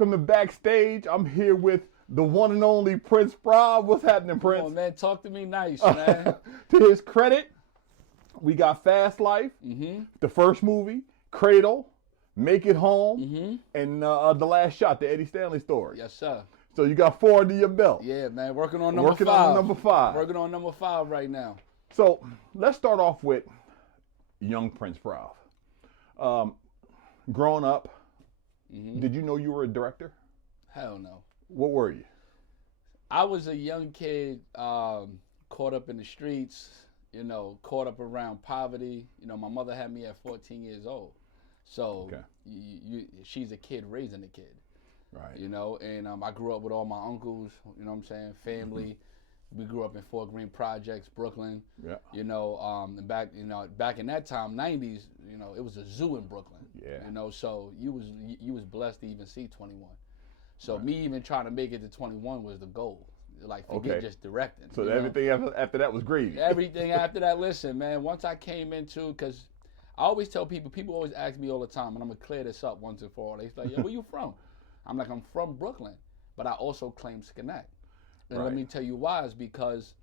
Welcome to Backstage. I'm here with the one and only Prince Sprauve. What's happening, Prince? Come on, man. Talk to me nice, man. To his credit, we got Fast Life, the first movie, Cradle, Make It Home, and The Last Shot, the Eddie Stanley story. Yes, sir. So you got 4 under your belt. Yeah, man. Working on number 5. Working on number 5 right now. So let's start off with young Prince Sprauve. Growing up, did you know you were a director? Hell no. What were you? I was a young kid, caught up in the streets, caught up around poverty. My mother had me at 14 years old. So she's a kid raising a kid. Right. And I grew up with all my uncles, family. We grew up in Fort Greene Projects, Brooklyn. Yeah. And back in that time, 90s, it was a zoo in Brooklyn. Yeah. So you was blessed to even see 21. So me even trying to make it to 21 was the goal. Like, forget just directing. So everything after that was gravy. Everything after that, listen, man, once I came into, because I always tell people always ask me all the time, and I'm going to clear this up once and for all. They say, yeah, where you from? I'm like, I'm from Brooklyn, but I also claim Schenectady. And let me tell you why. Is because,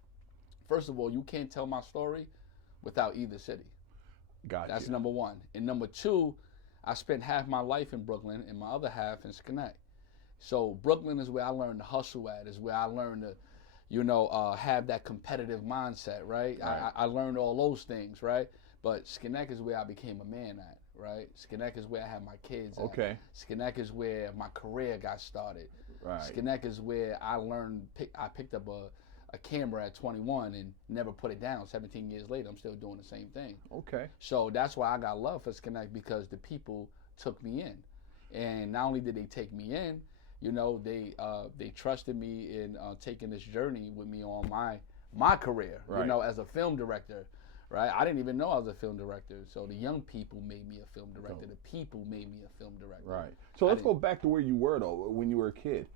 first of all, you can't tell my story without either city. Gotcha. That's number one. And number two, I spent half my life in Brooklyn and my other half in Schenectady. So Brooklyn is where I learned to hustle at, is where I learned to, have that competitive mindset, right? I learned all those things, right? But Schenectady is where I became a man at, right? Schenectady is where I had my kids at. Okay. Schenectady is where my career got started. Right. Schenectady is where I learned, I picked up a camera at 21 and never put it down. 17 years later, I'm still doing the same thing. Okay. So that's why I got love for Schenectady, because the people took me in. And not only did they take me in, they trusted me in taking this journey with me on my career, as a film director, right? I didn't even know I was a film director. So the young people made me a film director. The people made me a film director. Right. So let's go back to where you were, though, when you were a kid.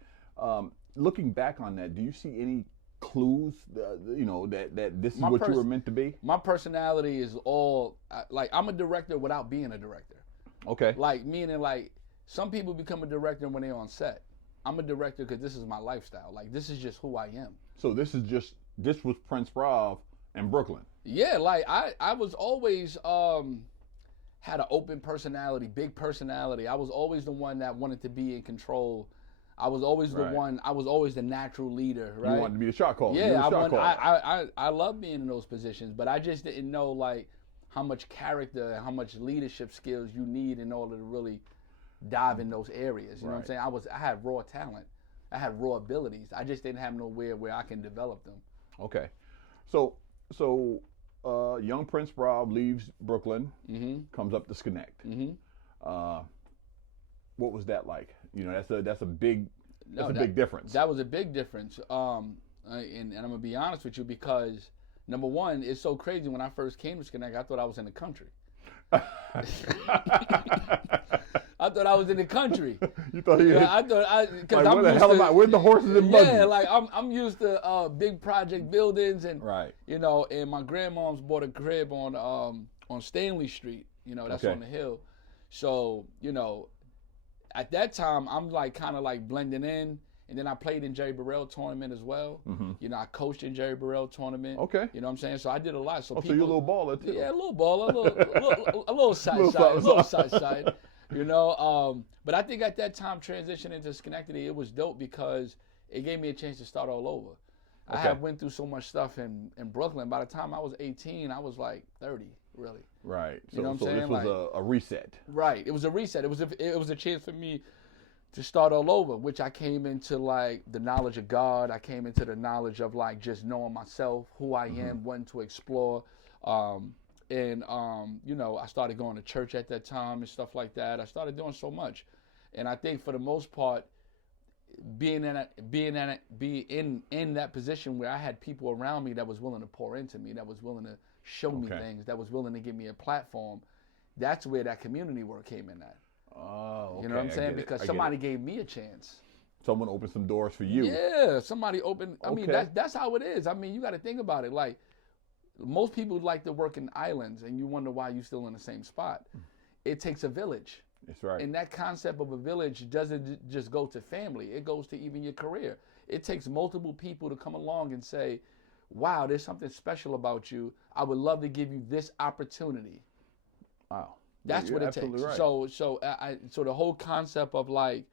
Looking back on that, do you see any clues, that this is what you were meant to be? My personality is all, I'm a director without being a director. Okay. Meaning some people become a director when they're on set. I'm a director because this is my lifestyle. This is just who I am. So this was Prince Sprauve in Brooklyn. Yeah, I was always had an open personality, big personality. I was always the one that wanted to be in control. I was always the one. I was always the natural leader, right? You wanted to be the shot caller. Yeah, I love being in those positions, but I just didn't know how much character and how much leadership skills you need in order to really dive in those areas. You know what I'm saying? I had raw talent. I had raw abilities. I just didn't have nowhere where I can develop them. Okay. So young Prince Sprauve leaves Brooklyn, comes up to Schenectady. What was that like? That's a big difference. That was a big difference. And I'm gonna be honest with you, because number one, it's so crazy. When I first came to Schenectady, I thought I was in the country. I thought I was in the country. You thought because where the hell am I? Where's the horses and buggies? Yeah, I'm used to big project buildings, and and my grandmom's bought a crib on Stanley Street. That's on the hill. So at that time I'm kind of blending in, and then I played in Jerry Burrell tournament as well. I coached in Jerry Burrell tournament. Okay. You know what I'm saying? So I did a lot. So you're a little baller too. Yeah, a little baller, a little side. But I think at that time, transitioning to Schenectady, it was dope because it gave me a chance to start all over. I had went through so much stuff in Brooklyn. By the time I was 18, I was 30, really. Right. You know what I'm saying? This was a reset. Right. It was a reset. It was a chance for me to start all over, which I came into the knowledge of God. I came into the knowledge of just knowing myself, who I am, wanting to explore. I started going to church at that time and stuff like that. I started doing so much. And I think for the most part, being in that position where I had people around me that was willing to pour into me, that was willing to show me things, that was willing to give me a platform, that's where that community work came in at. Oh, okay. You know what I'm saying? Because somebody gave me a chance. Someone opened some doors for you. Yeah, somebody opened. I mean, that's how it is. I mean, you got to think about it. Most people like to work in islands, and you wonder why you're still in the same spot. It takes a village. That's right. And that concept of a village doesn't just go to family. It goes to even your career. It takes multiple people to come along and say, wow, there's something special about you. I would love to give you this opportunity. Wow. That's You're what it takes. right. So the whole concept of like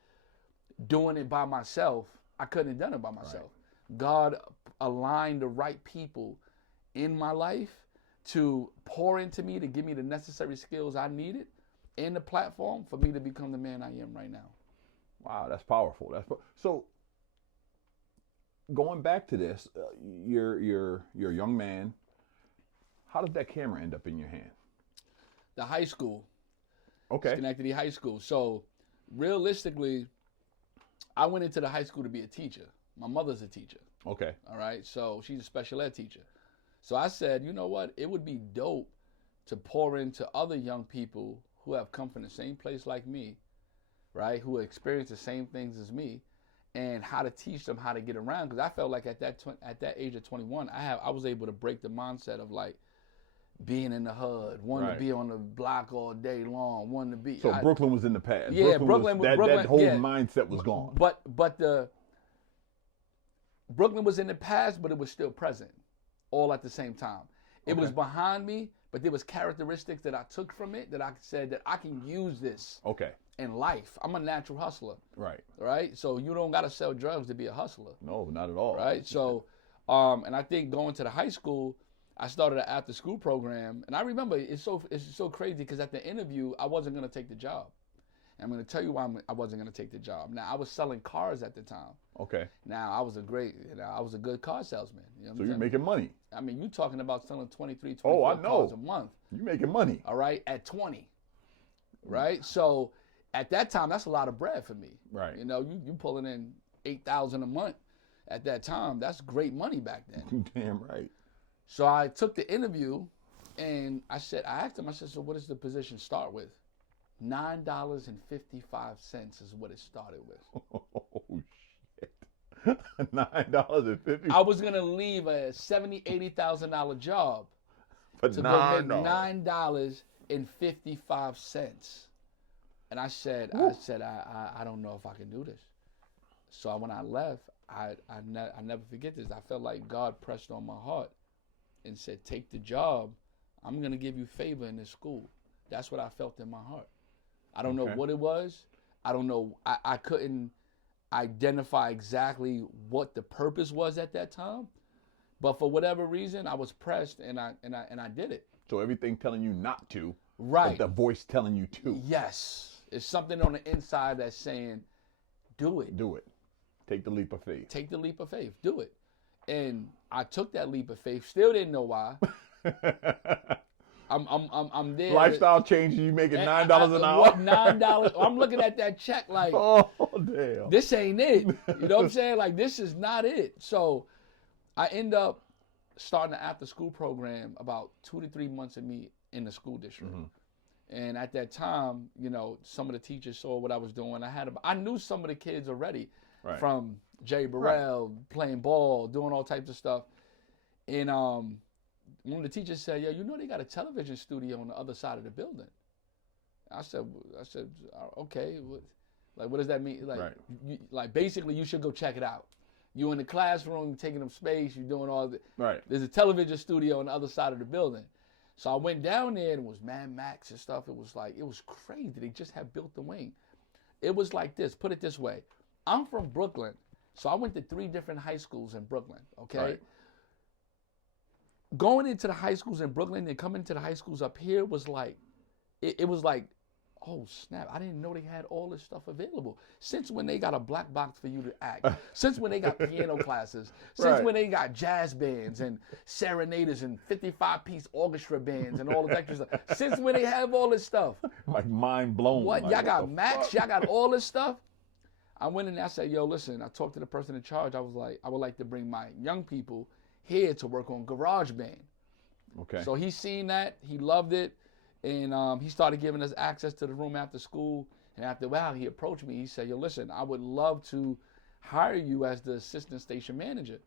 doing it by myself, I couldn't have done it by myself. Right. God aligned the right people in my life to pour into me, to give me the necessary skills I needed and the platform for me to become the man I am right now. Wow, that's powerful. So going back to this, you're a young man. How did that camera end up in your hand? The high school. Okay. Schenectady High School. So realistically, I went into the high school to be a teacher. My mother's a teacher. Okay. All right. So she's a special ed teacher. So I said, you know what? It would be dope to pour into other young people who have come from the same place like me, right? Who experience the same things as me, and how to teach them how to get around. Because I felt like at that age of 21, I was able to break the mindset of like being in the hood, wanting to be on the block all day long, wanting to be. So Brooklyn was in the past. Yeah, Brooklyn that whole mindset was gone. But Brooklyn was in the past, but it was still present, all at the same time. It was behind me, but there was characteristics that I took from it that I said that I can use this. Okay. In life, I'm a natural hustler. Right. Right. So you don't got to sell drugs to be a hustler. No, not at all. Right. So, and I think going to the high school, I started an after school program, and I remember it's so crazy because at the interview I wasn't gonna take the job. And I'm gonna tell you why I wasn't gonna take the job. Now I was selling cars at the time. Okay. Now I was a good car salesman. You know so you're making money. I mean, you talking about selling 23, 24 cars a month. You're making money. All right, at 20. Right. So at that time, that's a lot of bread for me. Right. You know, you pulling in $8,000 a month at that time. That's great money back then. Damn right. So I took the interview, and I asked him, so what does the position start with? $9.55 is what it started with. Oh, shit. $9.50. I was going to leave a $70,000, $80,000 job to go make $9.55. And I said, I don't know if I can do this. So when I left, I never forget this. I felt like God pressed on my heart and said, take the job. I'm going to give you favor in this school. That's what I felt in my heart. I don't know what it was. I don't know. I couldn't identify exactly what the purpose was at that time. But for whatever reason, I was pressed and I did it. So everything telling you not to, right? But the voice telling you to. Yes. It's something on the inside that's saying, do it. Do it. Take the leap of faith. Take the leap of faith. Do it. And I took that leap of faith. Still didn't know why. I'm there. Lifestyle changes. You making $9 an hour. What, $9? I'm looking at that check like, oh damn, this ain't it. You know what I'm saying? Like, this is not it. So I end up starting an after school program about 2 to 3 months of me in the school district. Mm-hmm. And at that time, you know, some of the teachers saw what I was doing. I knew some of the kids already from Jay Burrell, playing ball, doing all types of stuff. And one of the teachers said, "Yeah, you know they got a television studio on the other side of the building." I said, "Okay, what does that mean? Like, basically, you should go check it out. You in the classroom, taking up space, you're doing all the There's a television studio on the other side of the building." So I went down there and it was Mad Max and stuff. It was crazy. They just had built the wing. It was like this. Put it this way. I'm from Brooklyn, so I went to 3 different high schools in Brooklyn, okay? Right. Going into the high schools in Brooklyn and coming to the high schools up here was like, it was like, oh snap, I didn't know they had all this stuff available. Since when they got a black box for you to act? Since when they got piano classes? Since when they got jazz bands and serenaders and 55-piece orchestra bands and all the extra stuff? Since when they have all this stuff? Like mind blown. What, y'all got Max? Y'all got all this stuff? I went in there, I said, yo, listen, I talked to the person in charge. I was like, I would like to bring my young people here to work on GarageBand. Okay. So he seen that, he loved it, and he started giving us access to the room after school. And after a while, he approached me. He said, yo, listen, I would love to hire you as the assistant station manager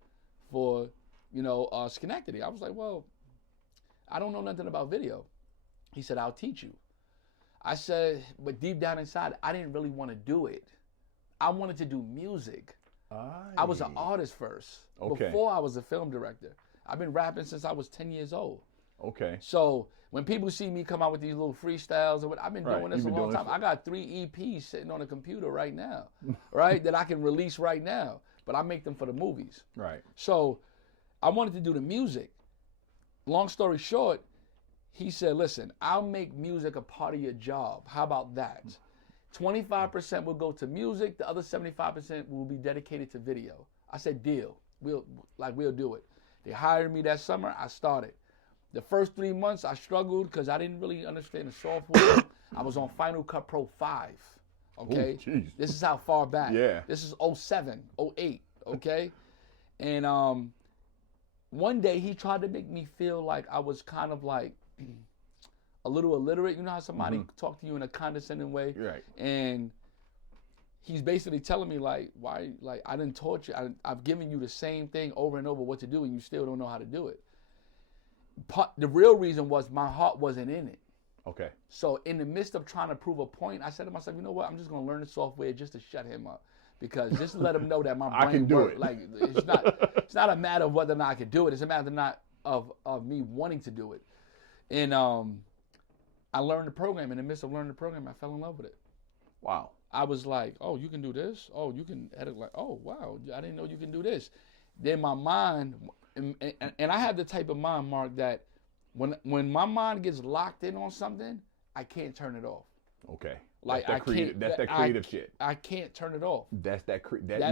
for, Schenectady. I was like, well, I don't know nothing about video. He said, I'll teach you. I said, but deep down inside, I didn't really want to do it. I wanted to do music. I was an artist first. Okay. Before I was a film director. I've been rapping since I was 10 years old. Okay. So when people see me come out with these little freestyles, I've been doing this a long time. I got 3 EPs sitting on a computer right now, right, that I can release right now. But I make them for the movies. Right. So I wanted to do the music. Long story short, he said, listen, I'll make music a part of your job. How about that? 25% will go to music. The other 75% will be dedicated to video. I said, deal. We'll do it. They hired me that summer. I started. The first 3 months, I struggled because I didn't really understand the software. I was on Final Cut Pro 5. Okay? Ooh, this is how far back. Yeah. This is 07, 08. Okay? And one day, he tried to make me feel like I was kind of like a little illiterate. You know how somebody talk to you in a condescending way? Right. And he's basically telling me like, why, like I didn't taught you, I've given you the same thing over and over what to do and you still don't know how to do it. The real reason was my heart wasn't in it. Okay. So in the midst of trying to prove a point, I said to myself, you know what, I'm just gonna learn the software just to shut him up. Because just let him know that my brain I can do works. it. Like it's not a matter of whether or not I can do it, it's a matter of me wanting to do it. And I learned the program. In the midst of learning the program, I fell in love with it. Wow. I was like, oh, you can do this? Oh, you can edit like, oh, wow, I didn't know you can do this. Then my mind, and I have the type of mind, Mark, that when my mind gets locked in on something, I can't turn it off. Okay. Like that's that creative shit. I can't turn it off. That's that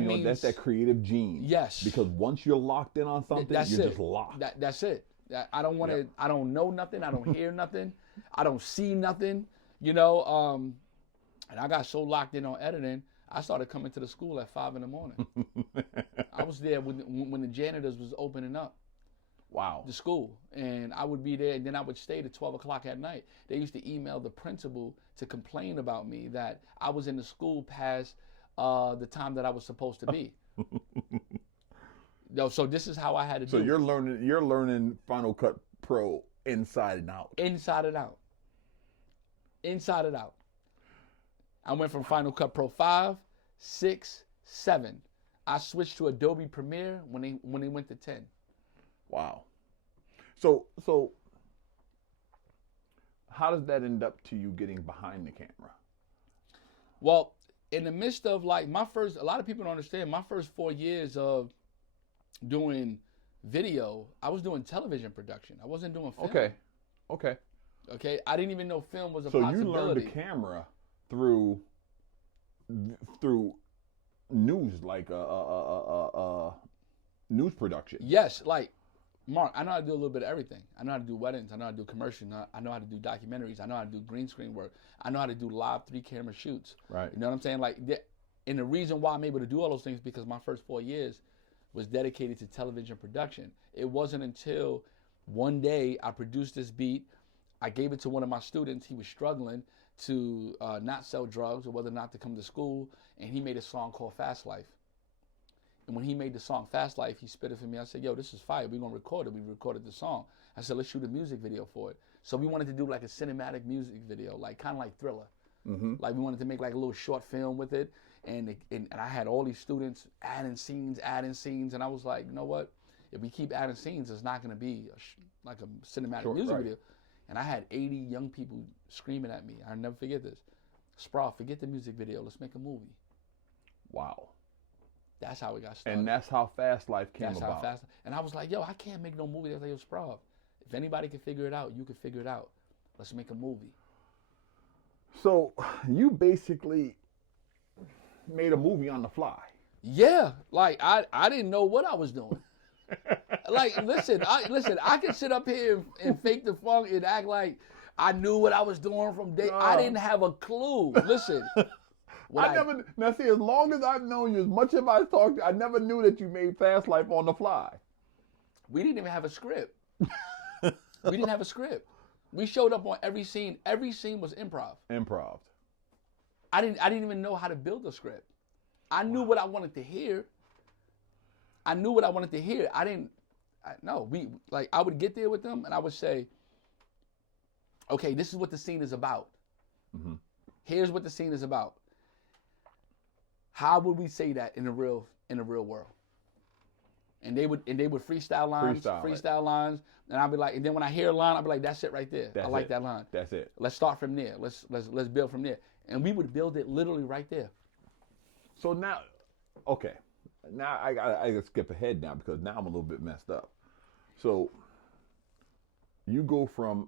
means, that's that creative gene. Yes. Because once you're locked in on something, you're just locked. That's it. I don't want to. I don't know nothing. I don't hear nothing. I don't see nothing. You know. And I got so locked in on editing, I started coming to the school at 5 a.m. I was there when the janitors was opening up. Wow. The school. And I would be there, and then I would stay to 12 o'clock at night. They used to email the principal to complain about me that I was in the school past the time that I was supposed to be. So this is how I had to do it. So you're learning Final Cut Pro inside and out. Inside and out. Inside and out. I went from Final Cut Pro 5, 6, 7. I switched to Adobe Premiere when they went to 10. Wow. So how does that end up to you getting behind the camera? Well, in the midst of like a lot of people don't understand, my first 4 years of doing video, I was doing television production. I wasn't doing film. Okay. I didn't even know film was a possibility. So you learned the camera through news, like news production. Yes, like Mark, I know how to do a little bit of everything. I know how to do weddings. I know how to do commercials. I know how to do documentaries. I know how to do green screen work. I know how to do live 3-camera shoots. Right. You know what I'm saying? Like, and the reason why I'm able to do all those things is because my first 4 years was dedicated to television production. It wasn't until one day I produced this beat. I gave it to one of my students. He was struggling to not sell drugs or whether or not to come to school, and he made a song called Fast Life. And when he made the song Fast Life, he spit it for me. I said, yo, this is fire. We're going to record it. We recorded the song. I said, let's shoot a music video for it. So we wanted to do like a cinematic music video, like kind of like Thriller. Mm-hmm. Like we wanted to make like a little short film with it. And I had all these students adding scenes. And I was like, you know what? If we keep adding scenes, it's not going to be like a cinematic music video. And I had 80 young people screaming at me. I'll never forget this. Sprauve, forget the music video. Let's make a movie. Wow. That's how it got started. And that's how Fast Life came about. And I was like, yo, I can't make no movie. I was like, yo, Sprauve, if anybody can figure it out, you can figure it out. Let's make a movie. So you basically made a movie on the fly. Yeah. Like, I didn't know what I was doing. Like, listen, I could sit up here and fake the funk and act like I knew what I was doing from day. I didn't have a clue. Listen. Now see, as long as I've known you, as much as I've talked to you, I never knew that you made Fast Life on the fly. We didn't even have a script. We didn't have a script. We showed up on every scene. Every scene was improv. Improv. I didn't even know how to build a script. I knew what I wanted to hear. I would get there with them and I would say, okay, this is what the scene is about. Mm-hmm. Here's what the scene is about. How would we say that in the real world? And they would freestyle lines, lines, and I'll be like, and then when I hear a line, I'll be like, that's it right there. I like that line. That's it. Let's start from there. Let's build from there, and we would build it literally right there. So now, okay, now I gotta skip ahead now because now I'm a little bit messed up. So you go from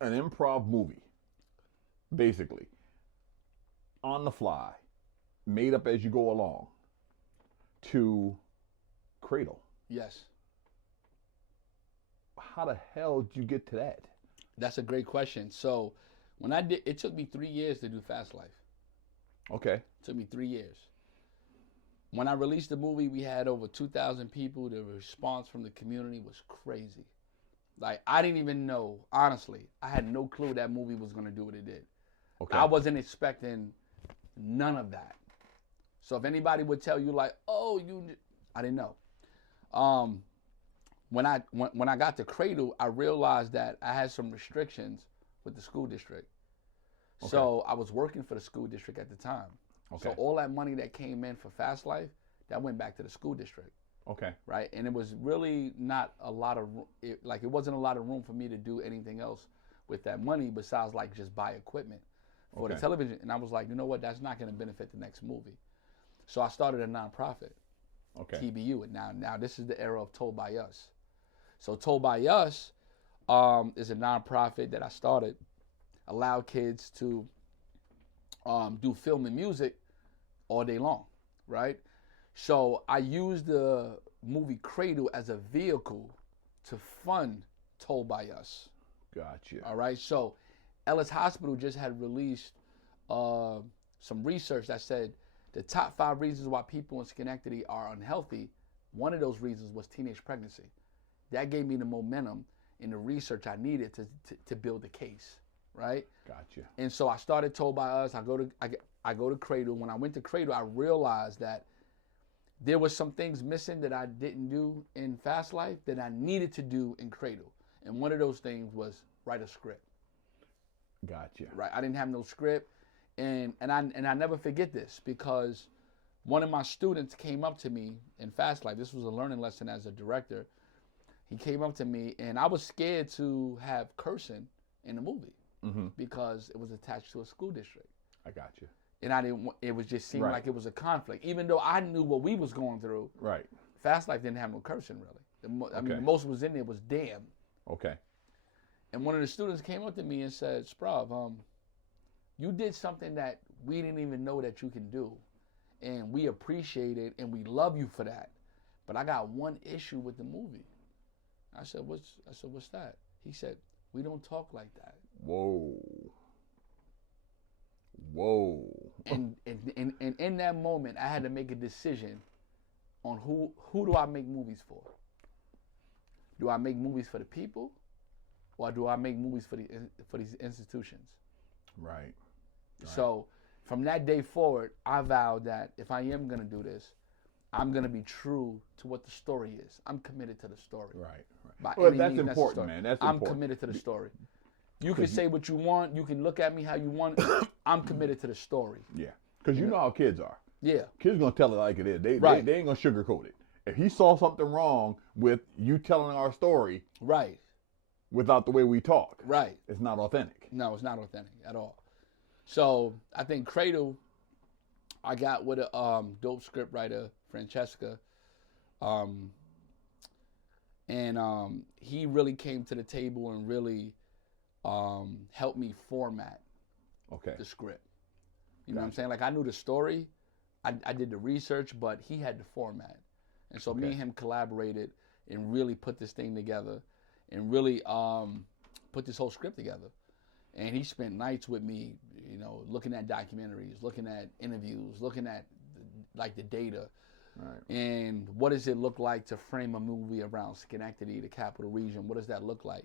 an improv movie, basically, on the fly, made up as you go along, to Cradle. Yes. How the hell did you get to that? That's a great question. So when I did, it took me 3 years to do Fast Life. Okay. It took me 3 years. When I released the movie, we had over 2,000 people. The response from the community was crazy. Like, I didn't even know, honestly, I had no clue that movie was going to do what it did. Okay. I wasn't expecting none of that. So if anybody would tell you like, oh, I didn't know. When I got to Cradle, I realized that I had some restrictions with the school district. Okay. So I was working for the school district at the time. Okay. So all that money that came in for Fast Life, that went back to the school district. Okay. Right? And it was really not a lot of, it wasn't a lot of room for me to do anything else with that money besides like just buy equipment for the television. And I was like, you know what? That's not going to benefit the next movie. So I started a nonprofit, TBU. And now this is the era of Told by Us. So Told by Us is a nonprofit that I started, allow kids to do film and music all day long, right? So I used the movie Cradle as a vehicle to fund Told by Us. Gotcha. All right. So Ellis Hospital just had released some research that said the top 5 reasons why people in Schenectady are unhealthy. One of those reasons was teenage pregnancy. That gave me the momentum in the research I needed to build the case, right? Gotcha. And so I started Told by Us. I go to Cradle. When I went to Cradle, I realized that there was some things missing that I didn't do in Fast Life that I needed to do in Cradle. And one of those things was write a script. Gotcha. Right. I didn't have no script. And I never forget this because one of my students came up to me in Fast Life. This was a learning lesson as a director. He came up to me and I was scared to have cursing in the movie because it was attached to a school district. I got you. And I didn't. It was just seemed like it was a conflict, even though I knew what we was going through. Right. Fast Life didn't have no cursing really. I mean, the most was in there was damn. Okay. And one of the students came up to me and said, "Sprauve, you did something that we didn't even know that you can do, and we appreciate it and we love you for that. But I got one issue with the movie." I said, "What's that?" He said, "We don't talk like that." Whoa. And in that moment, I had to make a decision on who do I make movies for? Do I make movies for the people, or do I make movies for these institutions? Right. So from that day forward, I vowed that if I am gonna do this, I'm gonna be true to what the story is. I'm committed to the story. Right. Well, that's important, man. That's I'm important. committed to the story. You can say what you want. You can look at me how you want. I'm committed to the story. Yeah. Because you know how kids are. Yeah. Kids going to tell it like it is. They ain't going to sugarcoat it. If he saw something wrong with you telling our story without the way we talk, it's not authentic. No, it's not authentic at all. So I think Cradle, I got with a dope script writer, Francesca, and he really came to the table and really helped me format the script. You know what I'm saying? Like I knew the story, I did the research, but he had the format. And so me and him collaborated and really put this thing together and really put this whole script together. And he spent nights with me, you know, looking at documentaries, looking at interviews, looking at the data. Right. And what does it look like to frame a movie around Schenectady, the capital region? What does that look like?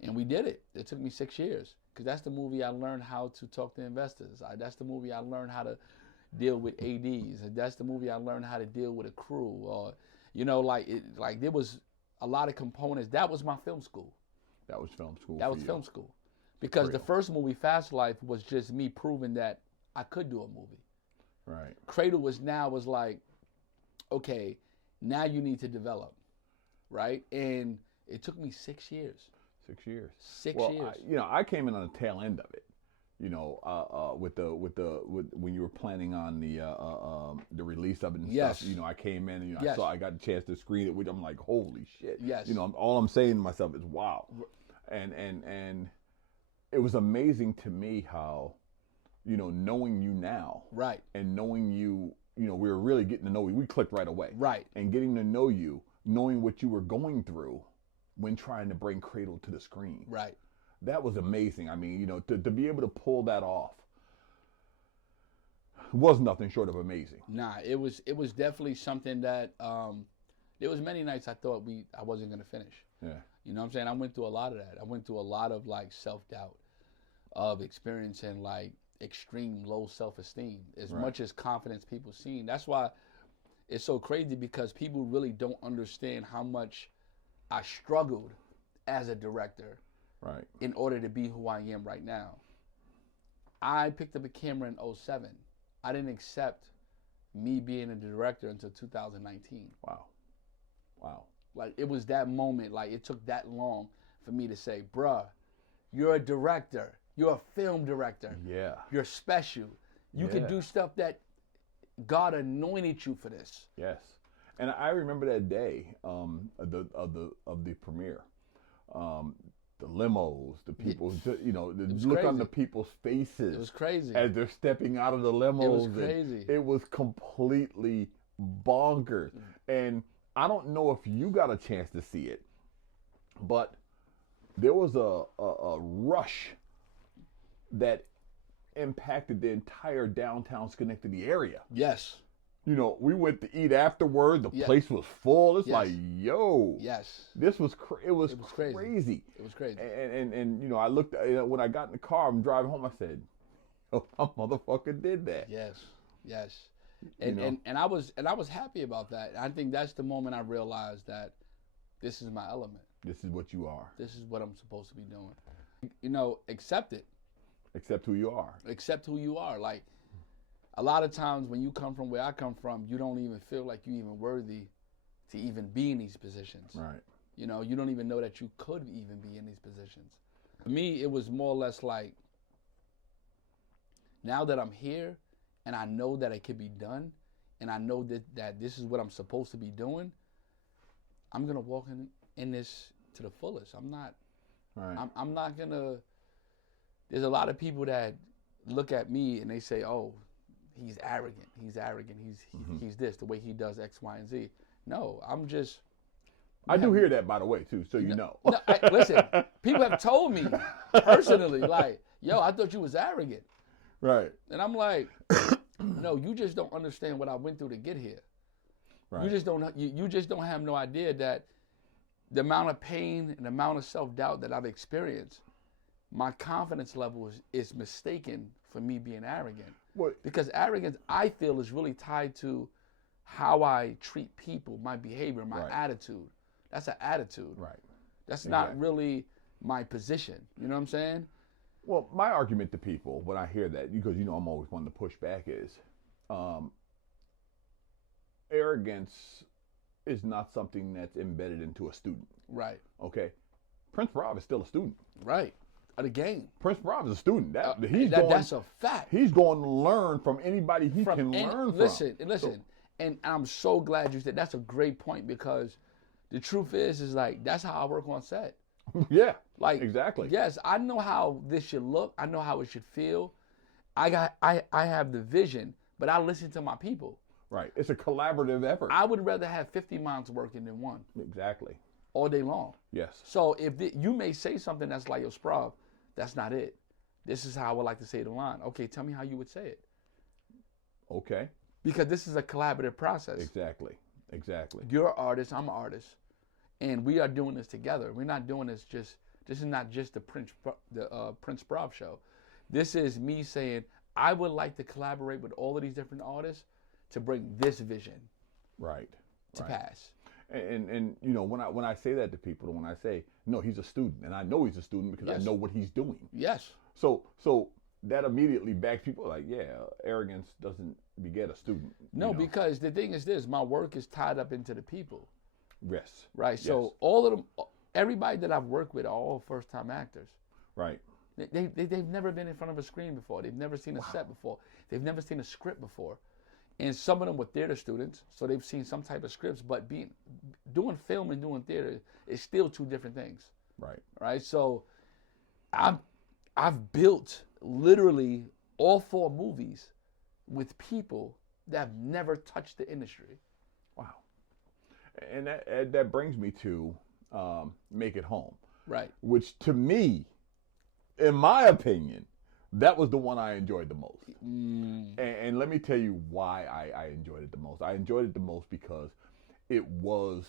And we did it. It took me 6 years because that's the movie I learned how to talk to investors. That's the movie I learned how to deal with ADs. That's the movie I learned how to deal with a crew. Or, you know, there was a lot of components. That was my film school. That was film school. That was film school. Because the first movie, Fast Life, was just me proving that I could do a movie. Right. Cradle was like, okay, now you need to develop, right? And it took me 6 years. 6 years. 6 years. I came in on the tail end of it. When you were planning on the release of it and yes. stuff. I came in and yes. I got a chance to screen it, which I'm like, holy shit. Yes. All I'm saying to myself is wow, and it was amazing to me how, knowing you now, right, and knowing you, we were really getting to know you. We clicked right away, right, and getting to know you, knowing what you were going through when trying to bring Cradle to the screen, right. That was amazing. I mean, to be able to pull that off was nothing short of amazing. Nah, it was definitely something that there was many nights I thought I wasn't gonna finish. Yeah. You know what I'm saying? I went through a lot of that. I went through a lot of like self-doubt, of experiencing like extreme low self-esteem, as much as confidence people seen. That's why it's so crazy, because people really don't understand how much I struggled as a director. Right. In order to be who I am right now. I picked up a camera in 2007. I didn't accept me being a director until 2019. Wow. Like, it was that moment, like, it took that long for me to say, bruh, you're a director. You're a film director. Yeah. You're special. You can do stuff that God anointed you for this. Yes. And I remember that day of the premiere. The limos, the people, the look crazy. on the people's faces. It was crazy. As they're stepping out of the limos. It was crazy. It was completely bonkers. And I don't know if you got a chance to see it, but there was a rush that impacted the entire downtown Schenectady area. Yes. We went to eat afterward. The place was full. It's like, yo. Yes. This was it was crazy. crazy. It was crazy. And I looked when I got in the car, I'm driving home, I said, "Oh, my motherfucker did that." Yes. And I was happy about that. I think that's the moment I realized that this is my element. This is what you are. This is what I'm supposed to be doing. Accept it. Accept who you are. Accept who you are. Like, a lot of times when you come from where I come from, you don't even feel like you're even worthy to even be in these positions. Right. You don't even know that you could even be in these positions. For me, it was more or less like, now that I'm here and I know that it could be done, and I know that this is what I'm supposed to be doing, I'm going to walk in this to the fullest. I'm not going to, there's a lot of people that look at me and they say, oh, he's arrogant, he's this, the way he does X, Y, and Z. No, I'm just... I do hear that, by the way, too, so you know. No, listen, people have told me personally, like, yo, I thought you was arrogant. Right. And I'm like, no, you just don't understand what I went through to get here. Right. You just don't have no idea that the amount of pain and the amount of self-doubt that I've experienced, my confidence level is mistaken for me being arrogant. What? Because arrogance, I feel, is really tied to how I treat people, my behavior, my attitude. That's an attitude. Right. That's not really my position. You know what I'm saying? Well, my argument to people when I hear that, because I'm always one to push back, is arrogance is not something that's embedded into a student. Right. Okay. Prince Sprauve is still a student. Right. Of the game. Prince Sprauve is a student. That's a fact. He's going to learn from anybody he can learn from. Listen. And I'm so glad you said that's a great point, because the truth is like, that's how I work on set. Yeah. Like, exactly. Yes, I know how this should look. I know how it should feel. I have the vision, but I listen to my people. Right. It's a collaborative effort. I would rather have 50 minds working than one. Exactly. All day long. Yes. So if you may say something that's like, yo, Sprauve, that's not it. This is how I would like to say the line. Okay, tell me how you would say it. Okay. Because this is a collaborative process. Exactly. You're an artist, I'm an artist. And we are doing this together. We're not doing this is not just the Prince Sprauve show. This is me saying, I would like to collaborate with all of these different artists to bring this vision to pass. And you know, when I say that to people, when I say no, he's a student, and I know he's a student because Yes. I know what he's doing. Yes. So that immediately backs people like, yeah, arrogance doesn't beget a student. No, you know? because the thing is this: my work is tied up into the people. Yes. Right. So Yes. all of them, everybody that I've worked with are all first-time actors. Right. They've never been in front of a screen before. They've never seen a set before. They've never seen a script before. And some of them were theater students, so they've seen some type of scripts. But doing film and doing theater is still two different things. Right. Right. So I've built literally all 4 movies with people that have never touched the industry. Wow. And that brings me to Make It Home. Right. Which to me, in my opinion, that was the one I enjoyed the most. And let me tell you why I enjoyed it the most. I enjoyed it the most because it was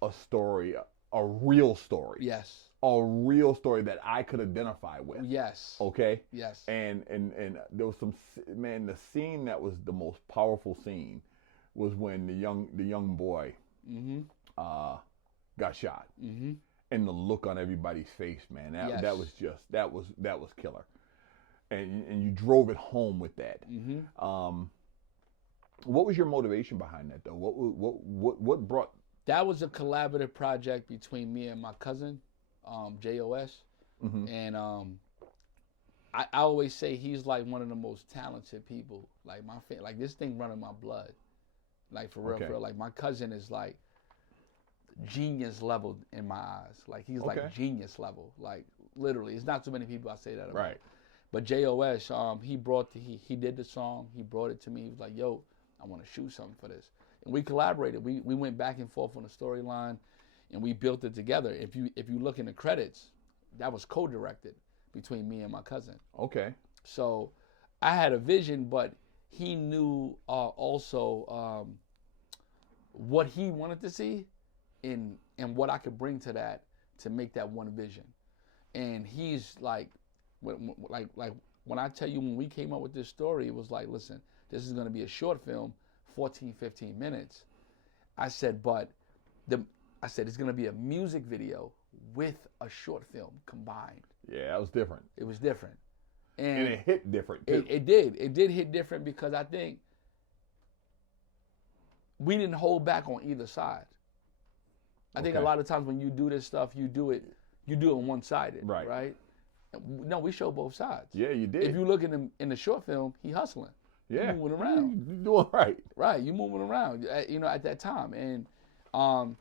a story, a real story. Yes. A real story that I could identify with. Yes. Okay? Yes. And there was the scene that was the most powerful scene was when the young boy got shot. Mm-hmm. And the look on everybody's face, man, that was killer. And you drove it home with that. Mm-hmm. What was your motivation behind that, though? What brought? That was a collaborative project between me and my cousin, JOS, mm-hmm. And I always say he's like one of the most talented people. Like like this thing running my blood, like for real, for real. Like my cousin is like genius level in my eyes. Like he's like genius level. Like literally, it's not too many people I say that about. Right. But JOS, he did the song. He brought it to me. He was like, "Yo, I want to shoot something for this," and we collaborated. We went back and forth on the storyline, and we built it together. If you look in the credits, that was co-directed between me and my cousin. Okay. So I had a vision, but he knew also what he wanted to see, and what I could bring to that to make that one vision. And he's like when I tell you, when we came up with this story, it was like, listen, this is going to be a short film, 14, 15 minutes. I said, it's going to be a music video with a short film combined. Yeah, that was different. It was different. And it hit different, too. It did. It did hit different because I think we didn't hold back on either side. I think a lot of times when you do this stuff, you do it one-sided, right? No, we show both sides. Yeah, you did. If you look in the short film, he hustling. Yeah. You moving around. You doing right. Right, you moving around, at that time. And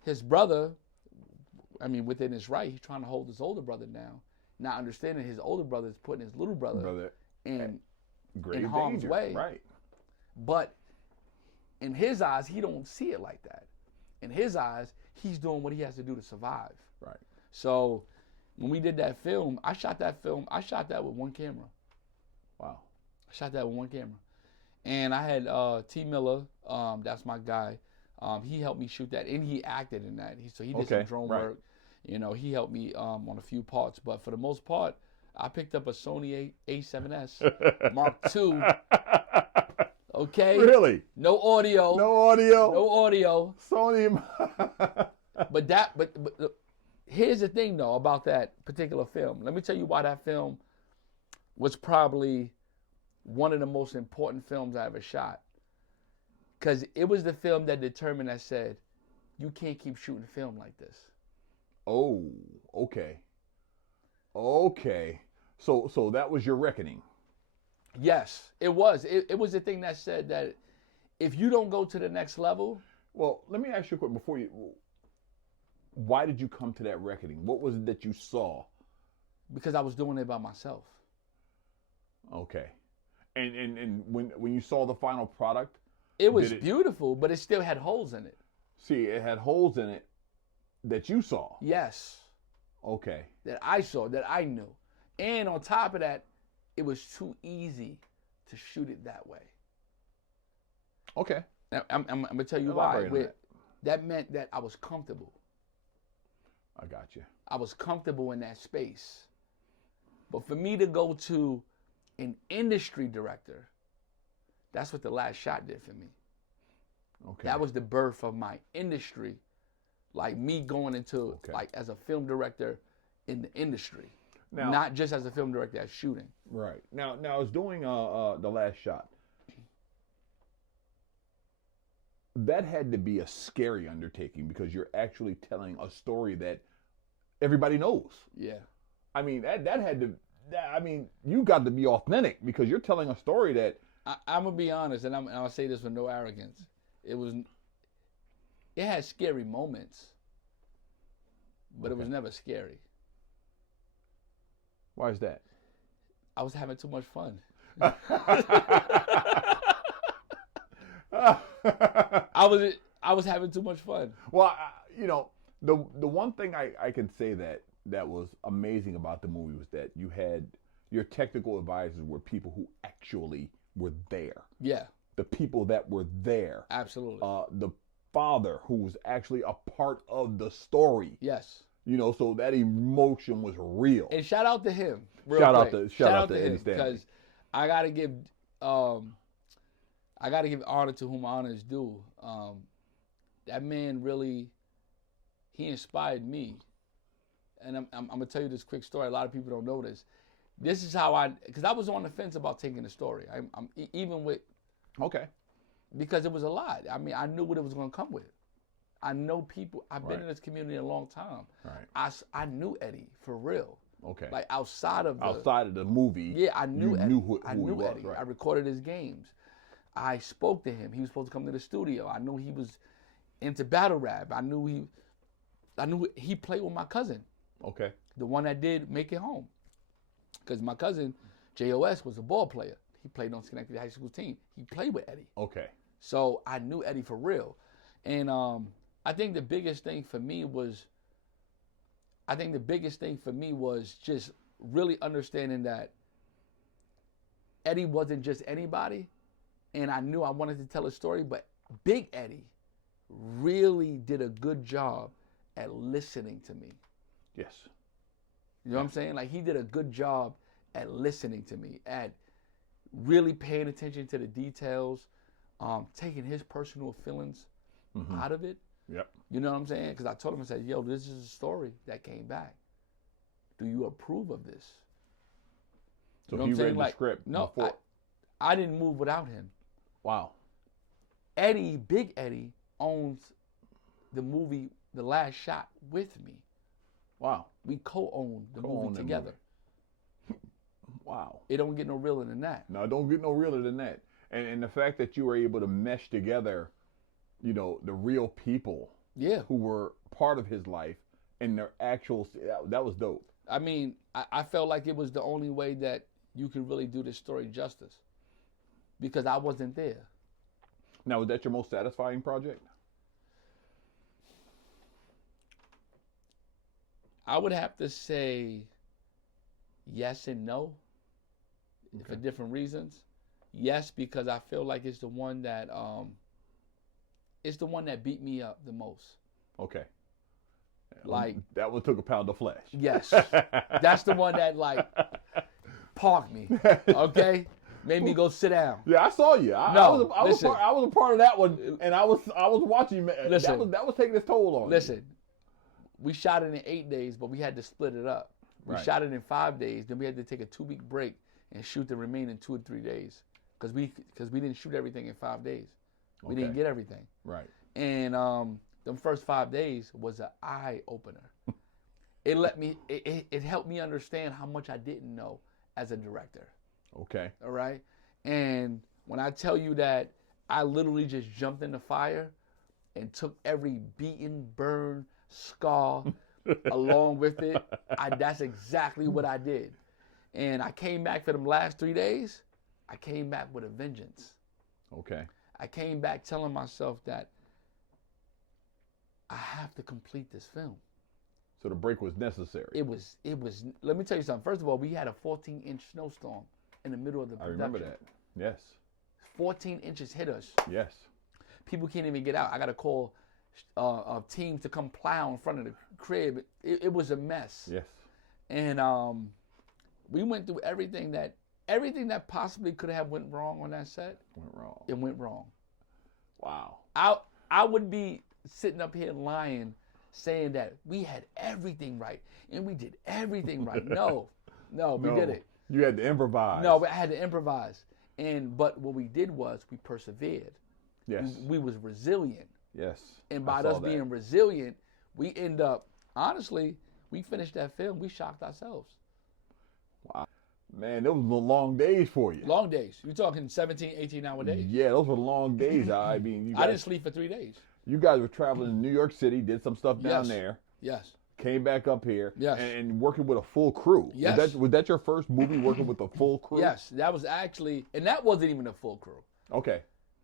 his brother, within his right, he's trying to hold his older brother down, not understanding his older brother is putting his little brother in harm's way. Right. But in his eyes, he don't see it like that. In his eyes, he's doing what he has to do to survive. Right. So when we did that film, I shot that with one camera. Wow. I shot that with one camera. And I had T. Miller, that's my guy. He helped me shoot that, and he acted in that. He did some drone work. He helped me on a few parts. But for the most part, I picked up a Sony A7S Mark II. Okay? Really? No audio. No audio? No audio. Sony. But here's the thing, though, about that particular film. Let me tell you why that film was probably one of the most important films I ever shot. Because it was the film that determined, I said, you can't keep shooting film like this. Oh, okay. Okay. So that was your reckoning. Yes, it was. It was the thing that said that if you don't go to the next level. Well, let me ask you a question why did you come to that reckoning? What was it that you saw? Because I was doing it by myself. Okay. And when you saw the final product? It was beautiful, but it still had holes in it. See, it had holes in it that you saw? Yes. Okay. That I saw, that I knew. And on top of that, it was too easy to shoot it that way. Okay. Now, I'm going to tell you why. That meant that I was comfortable. I got you. I was comfortable in that space. But for me to go to an industry director, that's what The Last Shot did for me. Okay. That was the birth of my industry, like me going into like as a film director in the industry, now, not just as a film director as shooting. Right. Now I was doing The Last Shot. That had to be a scary undertaking because you're actually telling a story that everybody knows. Yeah. I mean, that had to. I mean, you got to be authentic because you're telling a story that. I'm gonna be honest, and I'll say this with no arrogance. It had scary moments, but it was never scary. Why is that? I was having too much fun. I was having too much fun. Well, you know, the one thing I can say that was amazing about the movie was that you had your technical advisors were people who actually were there. Yeah. The people that were there. Absolutely. The father who was actually a part of the story. Yes. You know, so that emotion was real. And shout out to him. Shout out to him because I gotta give honor to whom honor is due. That man really, he inspired me. And I'm gonna tell you this quick story. A lot of people don't know this. This is how because I was on the fence about taking the story. I'm even with. Okay. Because it was a lot. I mean, I knew what it was gonna come with. I know people. I've been in this community a long time. Right. I knew Eddie for real. Okay. Like outside of the movie. Yeah, I knew Eddie. I knew Eddie. Right. I recorded his games. I spoke to him. He was supposed to come to the studio. I knew he was into battle rap. I knew he played with my cousin. Okay. The one that did Make It Home. Because my cousin, JOS, was a ball player. He played on Schenectady High School team. He played with Eddie. Okay. So I knew Eddie for real. And I think the biggest thing for me was just really understanding that Eddie wasn't just anybody. And I knew I wanted to tell a story, but Big Eddie really did a good job at listening to me. Yes. You know what I'm saying? Like, he did a good job at listening to me, at really paying attention to the details, taking his personal feelings out of it. Yep. You know what I'm saying? Because I told him, I said, yo, this is a story that came back. Do you approve of this? So you know he read the script before? I didn't move without him. Wow. Eddie, Big Eddie, owns the movie The Last Shot with me. Wow. We co-owned the movie together. Wow. It don't get no realer than that. No, it don't get no realer than that. And the fact that you were able to mesh together, you know, the real people who were part of his life and their actual, that was dope. I mean, I felt like it was the only way that you could really do this story justice because I wasn't there. Now, was that your most satisfying project? I would have to say yes and no for different reasons. Yes, because I feel like it's the one that beat me up the most. Okay. Like that one took a pound of flesh. Yes. That's the one that like parked me. Okay? Made me go sit down. Yeah, I saw you. I was a part of that one, and I was watching. Listen, that was taking its toll on. Listen, we shot it in 8 days, but we had to split it up. We shot it in 5 days, then we had to take a 2-week break and shoot the remaining 2 or 3 days because we didn't shoot everything in 5 days. We didn't get everything. Right. And the first 5 days was an eye opener. It helped me understand how much I didn't know as a director. Okay. All right. And when I tell you that I literally just jumped in the fire and took every beaten, burn, scar along with it, that's exactly what I did. And I came back for them last 3 days. I came back with a vengeance. Okay. I came back telling myself that I have to complete this film. So the break was necessary. It was. Let me tell you something. First of all, we had a 14-inch snowstorm in the middle of the production. I remember that. Yes. 14 inches hit us. Yes. People can't even get out. I got to call teams to come plow in front of the crib. It was a mess. Yes. And we went through everything that possibly could have went wrong on that set. Went wrong. It went wrong. Wow. I would be sitting up here lying, saying that we had everything right and we did everything right. No, we did it. You had to improvise. No, I had to improvise. But what we did was we persevered. Yes. We was resilient. Yes. And by us being resilient, we end up, honestly, we finished that film, we shocked ourselves. Wow. Man, those were long days for you. Long days. You're talking 17, 18-hour days. Yeah, those were long days. I mean, you guys, I didn't sleep for 3 days. You guys were traveling in New York City, did some stuff down there. Yes. Came back up here. Yes. And working with a full crew. Yes. Was that your first movie working with a full crew? Yes. That was actually, and that wasn't even a full crew. Okay.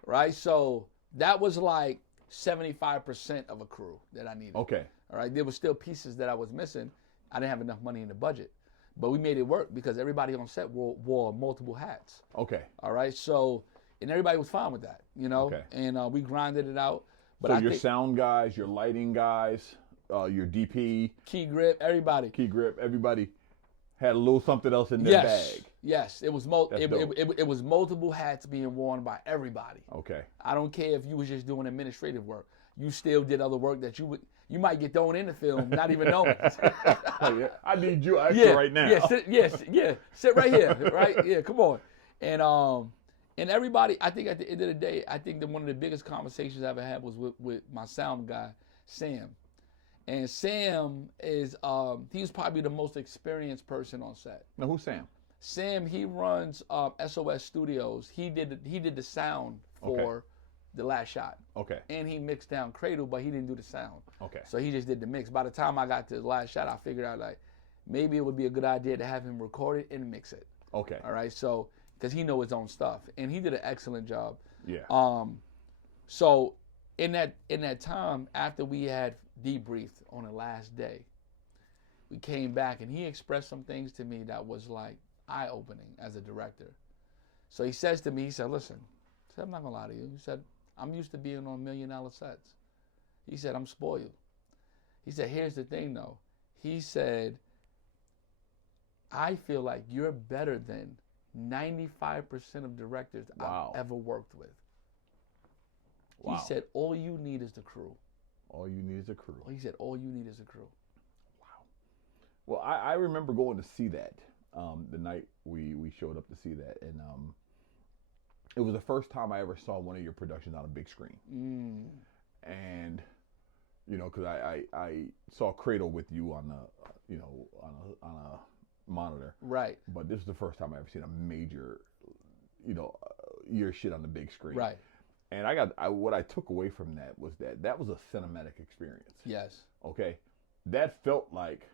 Right? So that was like 75% of a crew that I needed. Okay. All right. There were still pieces that I was missing. I didn't have enough money in the budget. But we made it work because everybody on set wore multiple hats. Okay. All right. So, and everybody was fine with that, you know? Okay. And we grinded it out. But so your sound guys, your lighting guys, your DP. Key grip, everybody. Key grip, everybody had a little something else in their bag. Yes. It was it was multiple hats being worn by everybody. Okay. I don't care if you was just doing administrative work. You still did other work that you might get thrown in the film, not even knowing. Oh, yeah. I need you extra right now. Yeah, sit right here, right? Yeah, come on. And everybody, I think at the end of the day, I think that one of the biggest conversations I ever had was with my sound guy, Sam. And Sam is, he's probably the most experienced person on set. Now, who's Sam? Sam, he runs SOS Studios. He did the sound for The Last Shot. Okay. And he mixed down Cradle, but he didn't do the sound. Okay. So he just did the mix. By the time I got to The Last Shot, I figured out like maybe it would be a good idea to have him record it and mix it. Okay. All right. So because he knows his own stuff, and he did an excellent job. Yeah. So in that time after we had debriefed on the last day, we came back and he expressed some things to me that was like eye-opening as a director. So he says to me, he said, "Listen," he said, "I'm not gonna lie to you." He said, "I'm used to being on $1 million sets." He said, "I'm spoiled." He said, "Here's the thing though." He said, "I feel like you're better than 95% of directors I've ever worked with." Wow. He said, "All you need is the crew." All you need is a crew. He said, "All you need is a crew." Wow. Well, I remember going to see that the night we showed up to see that, and it was the first time I ever saw one of your productions on a big screen. And you know, because I saw Cradle with you on on a monitor. Right. But this is the first time I ever seen a major, your shit on the big screen. Right. And what I took away from that was that was a cinematic experience. Yes. Okay. That felt like,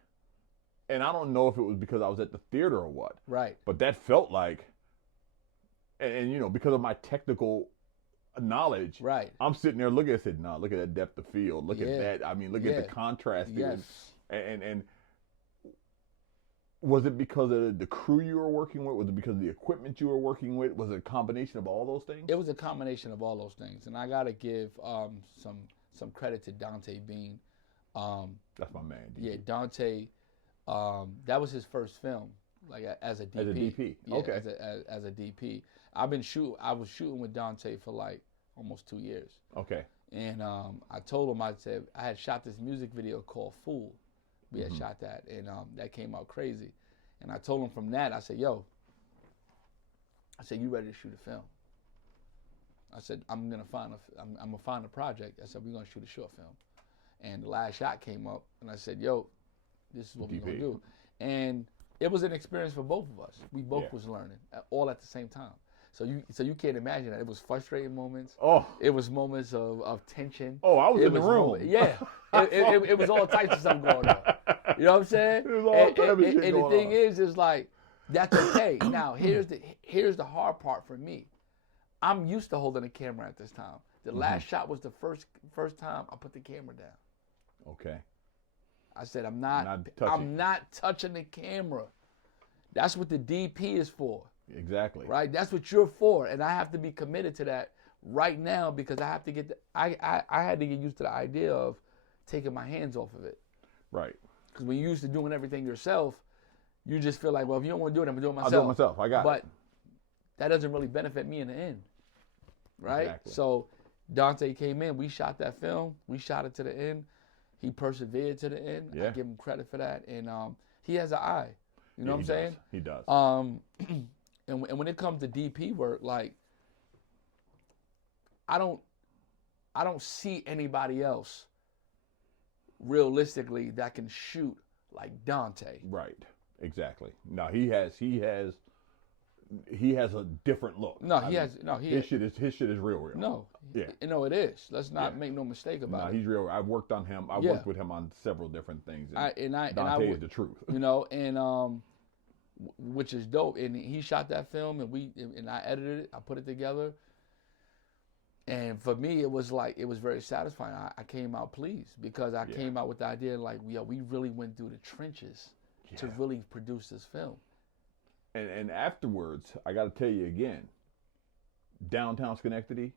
and I don't know if it was because I was at the theater or what. Right. But that felt like, and because of my technical knowledge, right, I'm sitting there looking at it, said, "Nah, look at that depth of field. Look at that. I mean, look at the contrast." Yes. And was it because of the crew you were working with? Was it because of the equipment you were working with? Was it a combination of all those things? It was a combination of all those things, and I gotta give some credit to Dante Bean. That's my man. DP. Yeah, Dante. That was his first film, like as a DP. As a DP. Yeah, okay. As a DP. I was shooting with Dante for like almost 2 years. Okay. And I told him, I said I had shot this music video called Fool. We had shot that, and that came out crazy. And I told him from that, I said, "Yo," I said, "You ready to shoot a film?" I said, I'm gonna find a project." I said, "We're gonna shoot a short film." And The Last Shot came up, and I said, "Yo, this is what we're gonna do." And it was an experience for both of us. We both was learning all at the same time. So you can't imagine that. It was frustrating moments. Oh. It was moments of tension. Oh, I was in the room. It was all types of stuff going on. You know what I'm saying? It was all types of shit going on. And the thing is like, that's okay. Now, here's the hard part for me. I'm used to holding a camera at this time. The Last Shot was the first time I put the camera down. Okay. I said, I'm not touching the camera. That's what the DP is for. Exactly. Right? That's what you're for. And I have to be committed to that right now because I have to get I had to get used to the idea of taking my hands off of it. Right. Because when you're used to doing everything yourself, you just feel like, well, if you don't want to do it, I'm going to do it myself. I'll do it myself. I got it. But that doesn't really benefit me in the end. Right? Exactly. So Dante came in. We shot that film. We shot it to the end. He persevered to the end. Yeah. I give him credit for that. And he has an eye. You know what I'm saying? He does. And when it comes to DP work, like, I don't see anybody else realistically that can shoot like Dante. Right. Exactly. No, he has a different look. His shit is real. No. Yeah. It is. Let's not make no mistake about it. No, he's real. I've worked on him. I worked with him on several different things. Dante is the truth. Which is dope. And he shot that film, and I edited it. I put it together. And for me, it was very satisfying. I came out pleased because I came out with the idea like, we really went through the trenches to really produce this film. And afterwards, I got to tell you again, downtown Schenectady,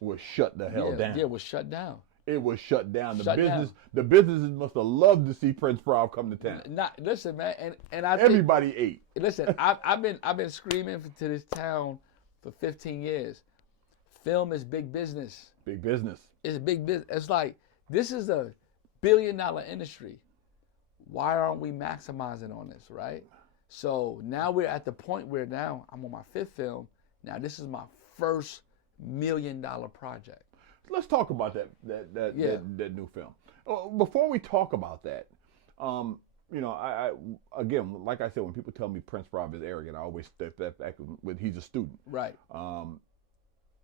was shut the hell down. Yeah, it was shut down. It was shut down. The businesses must have loved to see Prince Sprauve come to town. Listen, man, and everybody ate. Listen, I've been screaming to this town for 15 years. Film is big business. Big business. It's big business. It's like, this is a billion-dollar industry. Why aren't we maximizing on this, right? So now we're at the point where now I'm on my 5th film. Now this is my first $1 million project. Let's talk about that new film. Before we talk about that, I again, like I said, when people tell me Prince Sprauve is arrogant, I always step back with he's a student. Right.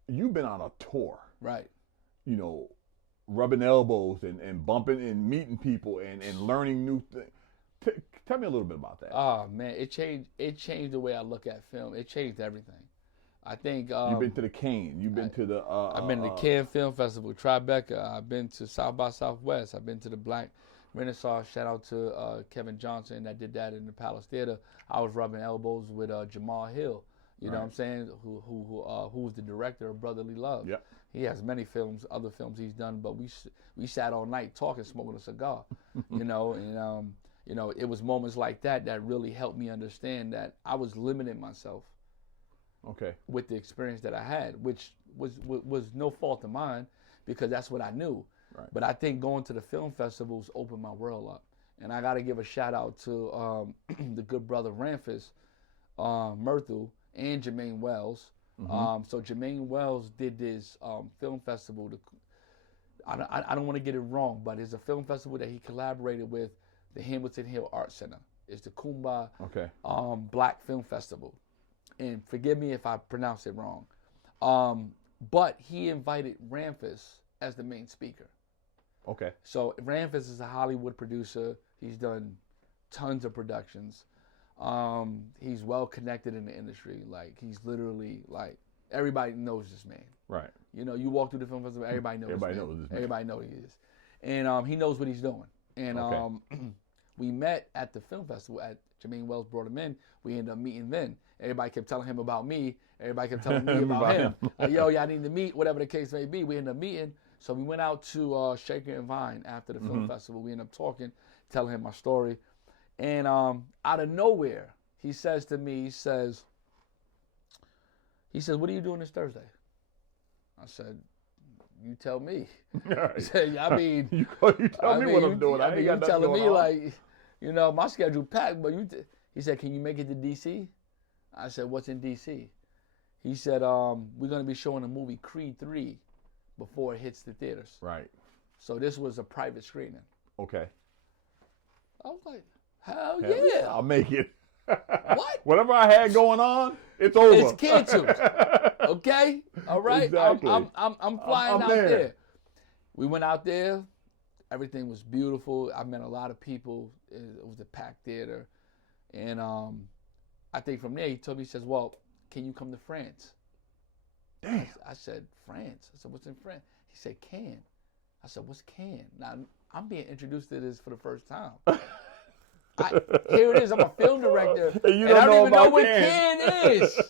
You've been on a tour. Right. Rubbing elbows and bumping and meeting people and learning new things. Tell me a little bit about that. Oh man, it changed the way I look at film. It changed everything. I think you've been to the Cannes. You've been to the. I've been to the Cannes Film Festival, Tribeca. I've been to South by Southwest. I've been to the Black Renaissance. Shout out to Kevin Johnson that did that in the Palace Theater. I was rubbing elbows with Jamal Hill. You know what I'm saying? Who's the director of Brotherly Love? Yeah. He has many films, other films he's done, but we sat all night talking, smoking a cigar. It was moments like that really helped me understand that I was limiting myself. Okay. With the experience that I had, which was no fault of mine, because that's what I knew. Right. But I think going to the film festivals opened my world up, and I got to give a shout out to the good brother Ramphis, Murthu, and Jermaine Wells. Mm-hmm. So Jermaine Wells did this film festival. I don't want to get it wrong, but it's a film festival that he collaborated with the Hamilton Hill Art Center. It's the Kumba Black Film Festival. And forgive me if I pronounce it wrong. But he invited Ramphis as the main speaker. Okay. So Ramphis is a Hollywood producer. He's done tons of productions. He's well connected in the industry. Like, he's literally, like, everybody knows this man. Right. You walk through the film festival, everybody knows this man. Knows this man. Everybody knows he is. And he knows what he's doing. And we met at the film festival. Jermaine Wells brought him in. We ended up meeting then. Everybody kept telling him about me. Everybody kept telling me about him. Like, yo, y'all need to meet, whatever the case may be. We ended up meeting. So we went out to Shaker and Vine after the film festival. We ended up talking, telling him my story. And out of nowhere, he says to me, he says, what are you doing this Thursday? I said, you tell me. Right. He said, I mean, you tell me what I'm doing. I mean, you telling me, like, my schedule packed, but he said, can you make it to D.C.? I said, what's in D.C.? He said, we're going to be showing the movie Creed 3 before it hits the theaters. Right. So this was a private screening. Okay. I was like, hell yeah. I'll make it. What? Whatever I had going on, it's over. It's canceled. Okay? All right? Exactly. I'm flying out there. We went out there. Everything was beautiful. I met a lot of people. It was a packed theater. And I think from there, he told me, he says, well, can you come to France? Damn. I said, France? I said, what's in France? He said, Cannes. I said, what's Cannes? Now, I'm being introduced to this for the first time. Here it is. I'm a film director, and I don't even know what Cannes is.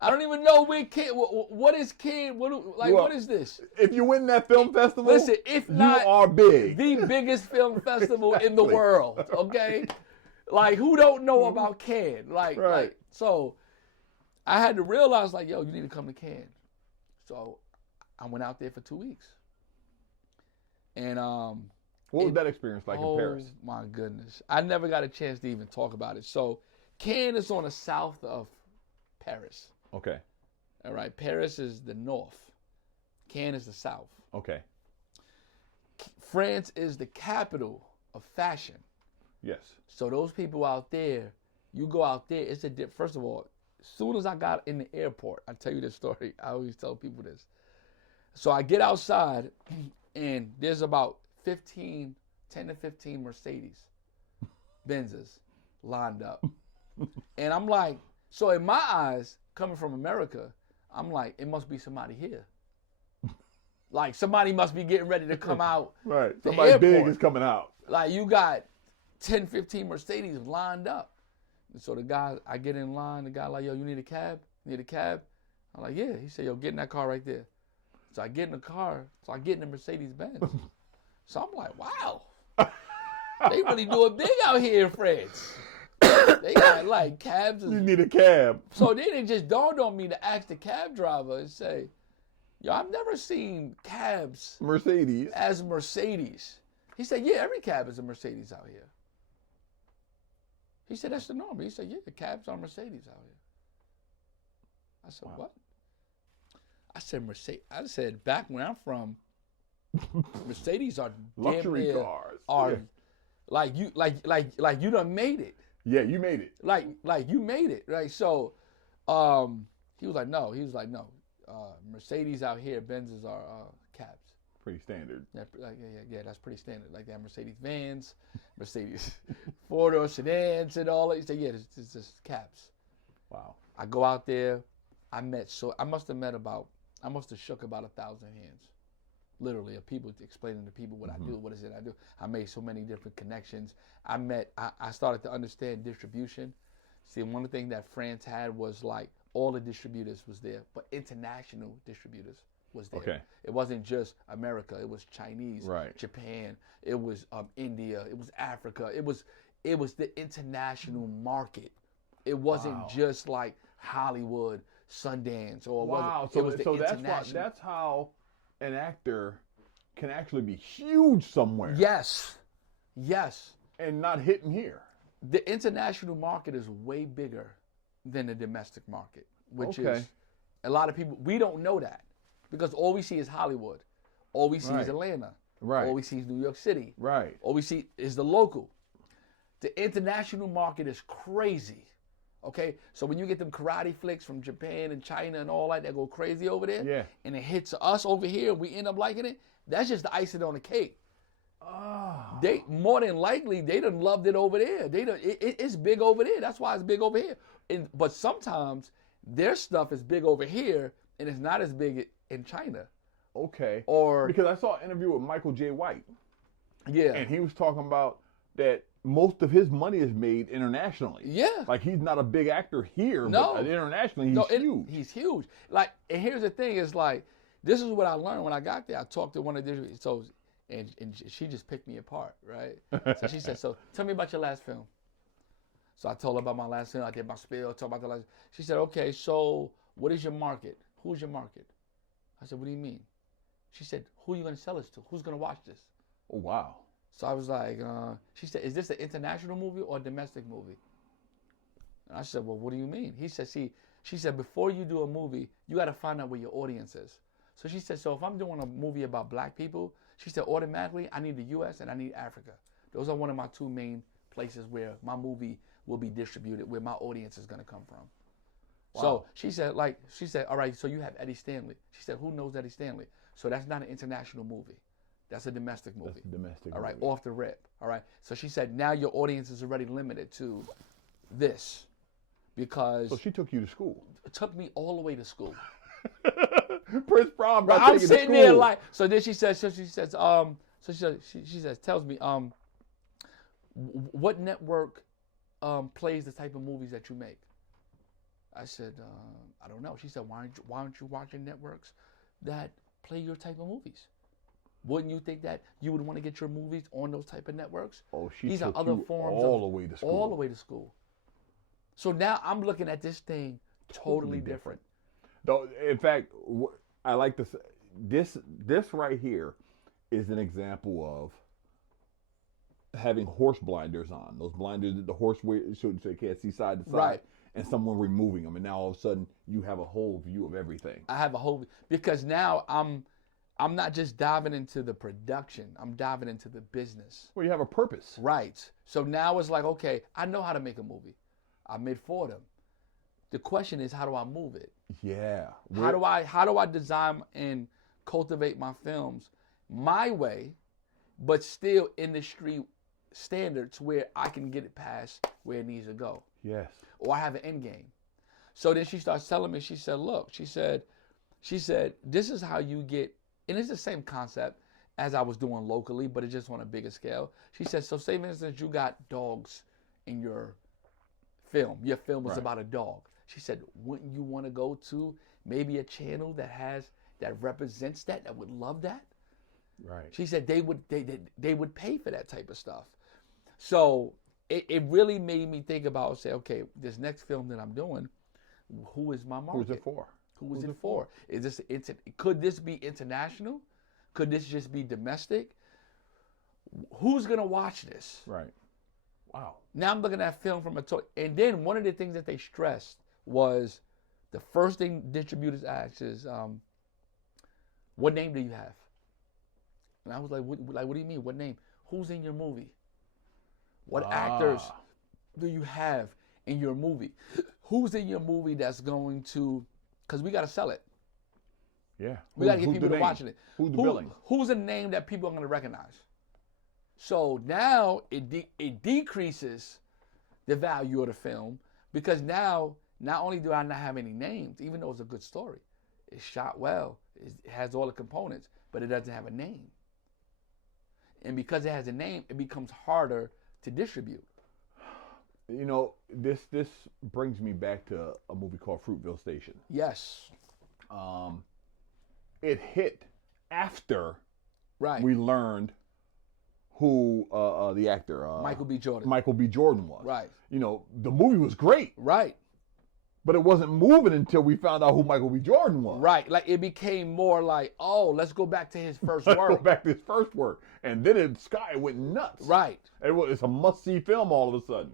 I don't even know where Cannes. What is Cannes? What is this? If you win that film festival, listen, if not, you are big. The biggest film festival in the world. Okay, like, who don't know about Cannes? Like, so I had to realize, like, yo, you need to come to Cannes. So I went out there for 2 weeks. And what was that experience like in Paris? Oh my goodness. I never got a chance to even talk about it. So Cannes is on the south of Paris. Okay. All right. Paris is the north. Cannes is the south. Okay. France is the capital of fashion. Yes. So those people out there, you go out there, it's a first of all, as soon as I got in the airport, I tell you this story. I always tell people this. So I get outside and there's about 10 to 15 Mercedes Benzes lined up. And I'm like, so in my eyes, coming from America, I'm like, it must be somebody here. Like somebody must be getting ready to come out. Right. Somebody big is coming out. Like you got 10, 15 Mercedes lined up. And so I get in line, the guy like, yo, you need a cab? Need a cab? I'm like, yeah. He said, yo, get in that car right there. So I get in the car, so I get in the Mercedes Benz. So I'm like, wow. They really do it big out here in France. They got like cabs. You need a cab. So then it just dawned on me to ask the cab driver and say, yo, I've never seen cabs Mercedes as Mercedes. He said, yeah, every cab is a Mercedes out here. He said, that's the norm. He said, yeah, the cabs are Mercedes out here. I said, wow. What? I said, Mercedes. I said, back when I'm from, Mercedes are luxury cars. Are like you done made it. Yeah, you made it. Like you made it, right? So, he was like, no. Mercedes out here, Benzes are cabs. Pretty standard. Yeah, that's pretty standard. Like they have Mercedes vans, Mercedes four-door sedans and all that. He said, yeah, it's just cabs. Wow. I go out there. I must have shook about 1,000 hands. Literally, of people explaining to people what I do, what is it I do. I made so many different connections. I started to understand distribution. See, one of the things that France had was like all the distributors was there, but international distributors was there. Okay. It wasn't just America. It was Chinese, right. Japan. It was India. It was Africa. It was the international market. It wasn't just like Hollywood, Sundance, or wow. It was the international. That's how an actor can actually be huge somewhere. Yes. And not hitting here. The international market is way bigger than the domestic market, which is a lot of people, we don't know that because all we see is Hollywood. All we see is Atlanta. Right. All we see is New York City. Right. All we see is the local. The international market is crazy. Okay, so when you get them karate flicks from Japan and China and all that go crazy over there, and it hits us over here, we end up liking it. That's just the icing on the cake. Oh. They more than likely they done loved it over there. It's big over there. That's why it's big over here. But sometimes their stuff is big over here and it's not as big in China. Okay. Or because I saw an interview with Michael J. White. Yeah. And he was talking about that most of his money is made internationally. Yeah. Like he's not a big actor here, but internationally he's huge. He's huge. Like, and here's the thing is like, this is what I learned when I got there. I talked to one of the, and she just picked me apart, right? So she said, so tell me about your last film. So I told her about my last film. I did my spiel, talked about the last. She said, okay, so what is your market? Who's your market? I said, what do you mean? She said, who are you going to sell this to? Who's going to watch this? Oh, wow. So I was like, she said, is this an international movie or a domestic movie? And I said, well, what do you mean? She said, before you do a movie, you got to find out where your audience is. So she said, so if I'm doing a movie about black people, she said, automatically, I need the U.S. and I need Africa. Those are one of my two main places where my movie will be distributed, where my audience is going to come from. Wow. So she said, all right, so you have Eddie Stanley. She said, who knows Eddie Stanley? So that's not an international movie. That's a domestic movie. That's a domestic all right, movie. Off the rip. All right. So she said, now your audience is already limited to this because. So she took you to school. It took me all the way to school. Prince Sprauve. I'm sitting there like. So then she says, tells me, what network plays the type of movies that you make? I said, I don't know. She said, why aren't you watching networks that play your type of movies? Wouldn't you think that you would want to get your movies on those type of networks? Oh, These are other forms all the way to school. All the way to school. So now I'm looking at this thing totally different. Though, in fact, I like to say, this right here is an example of having horse blinders on. Those blinders that the horse wears so they can't see side to side. Right. And someone removing them, and now all of a sudden you have a whole view of everything. I have a whole, because now I'm not just diving into the production. I'm diving into the business. Well, you have a purpose. Right. So now it's like, okay, I know how to make a movie. I made 4 of them. The question is, how do I move it? Yeah. How do I design and cultivate my films my way, but still industry standards where I can get it past where it needs to go? Yes. Or I have an end game. So then she starts telling me, she said, look, she said, this is how you get, and it's the same concept as I was doing locally, but it's just on a bigger scale. She said, so say for instance, you got dogs in your film. Your film is about a dog. She said, wouldn't you want to go to maybe a channel that represents that would love that? Right. She said they would pay for that type of stuff. So it really made me think about, say, okay, this next film that I'm doing, who is my market? Who's it for? Who's it for? Is this could this be international? Could this just be domestic? Who's gonna watch this? Right. Wow. Now I'm looking at film from a toy. And then one of the things that they stressed was the first thing distributors asked is, what name do you have? And I was like, what do you mean? What name? Who's in your movie? What actors do you have in your movie? Who's in your movie that's going to, because we got to sell it. Yeah. We got to get people to watch it. Who's the billing? Who's a name that people are going to recognize? So now it decreases the value of the film, because now not only do I not have any names, even though it's a good story, it's shot well, it has all the components, but it doesn't have a name. And because it has a name, it becomes harder to distribute. You know, this brings me back to a movie called Fruitville Station. Yes. It hit after right. we learned who the actor Michael B. Jordan was. Right. You know, the movie was great. Right. But it wasn't moving until we found out who Michael B. Jordan was. Right. Like it became more like, oh, let's go back to his first work. Go back to his first work. And then Sky went nuts. Right. It's a must-see film all of a sudden.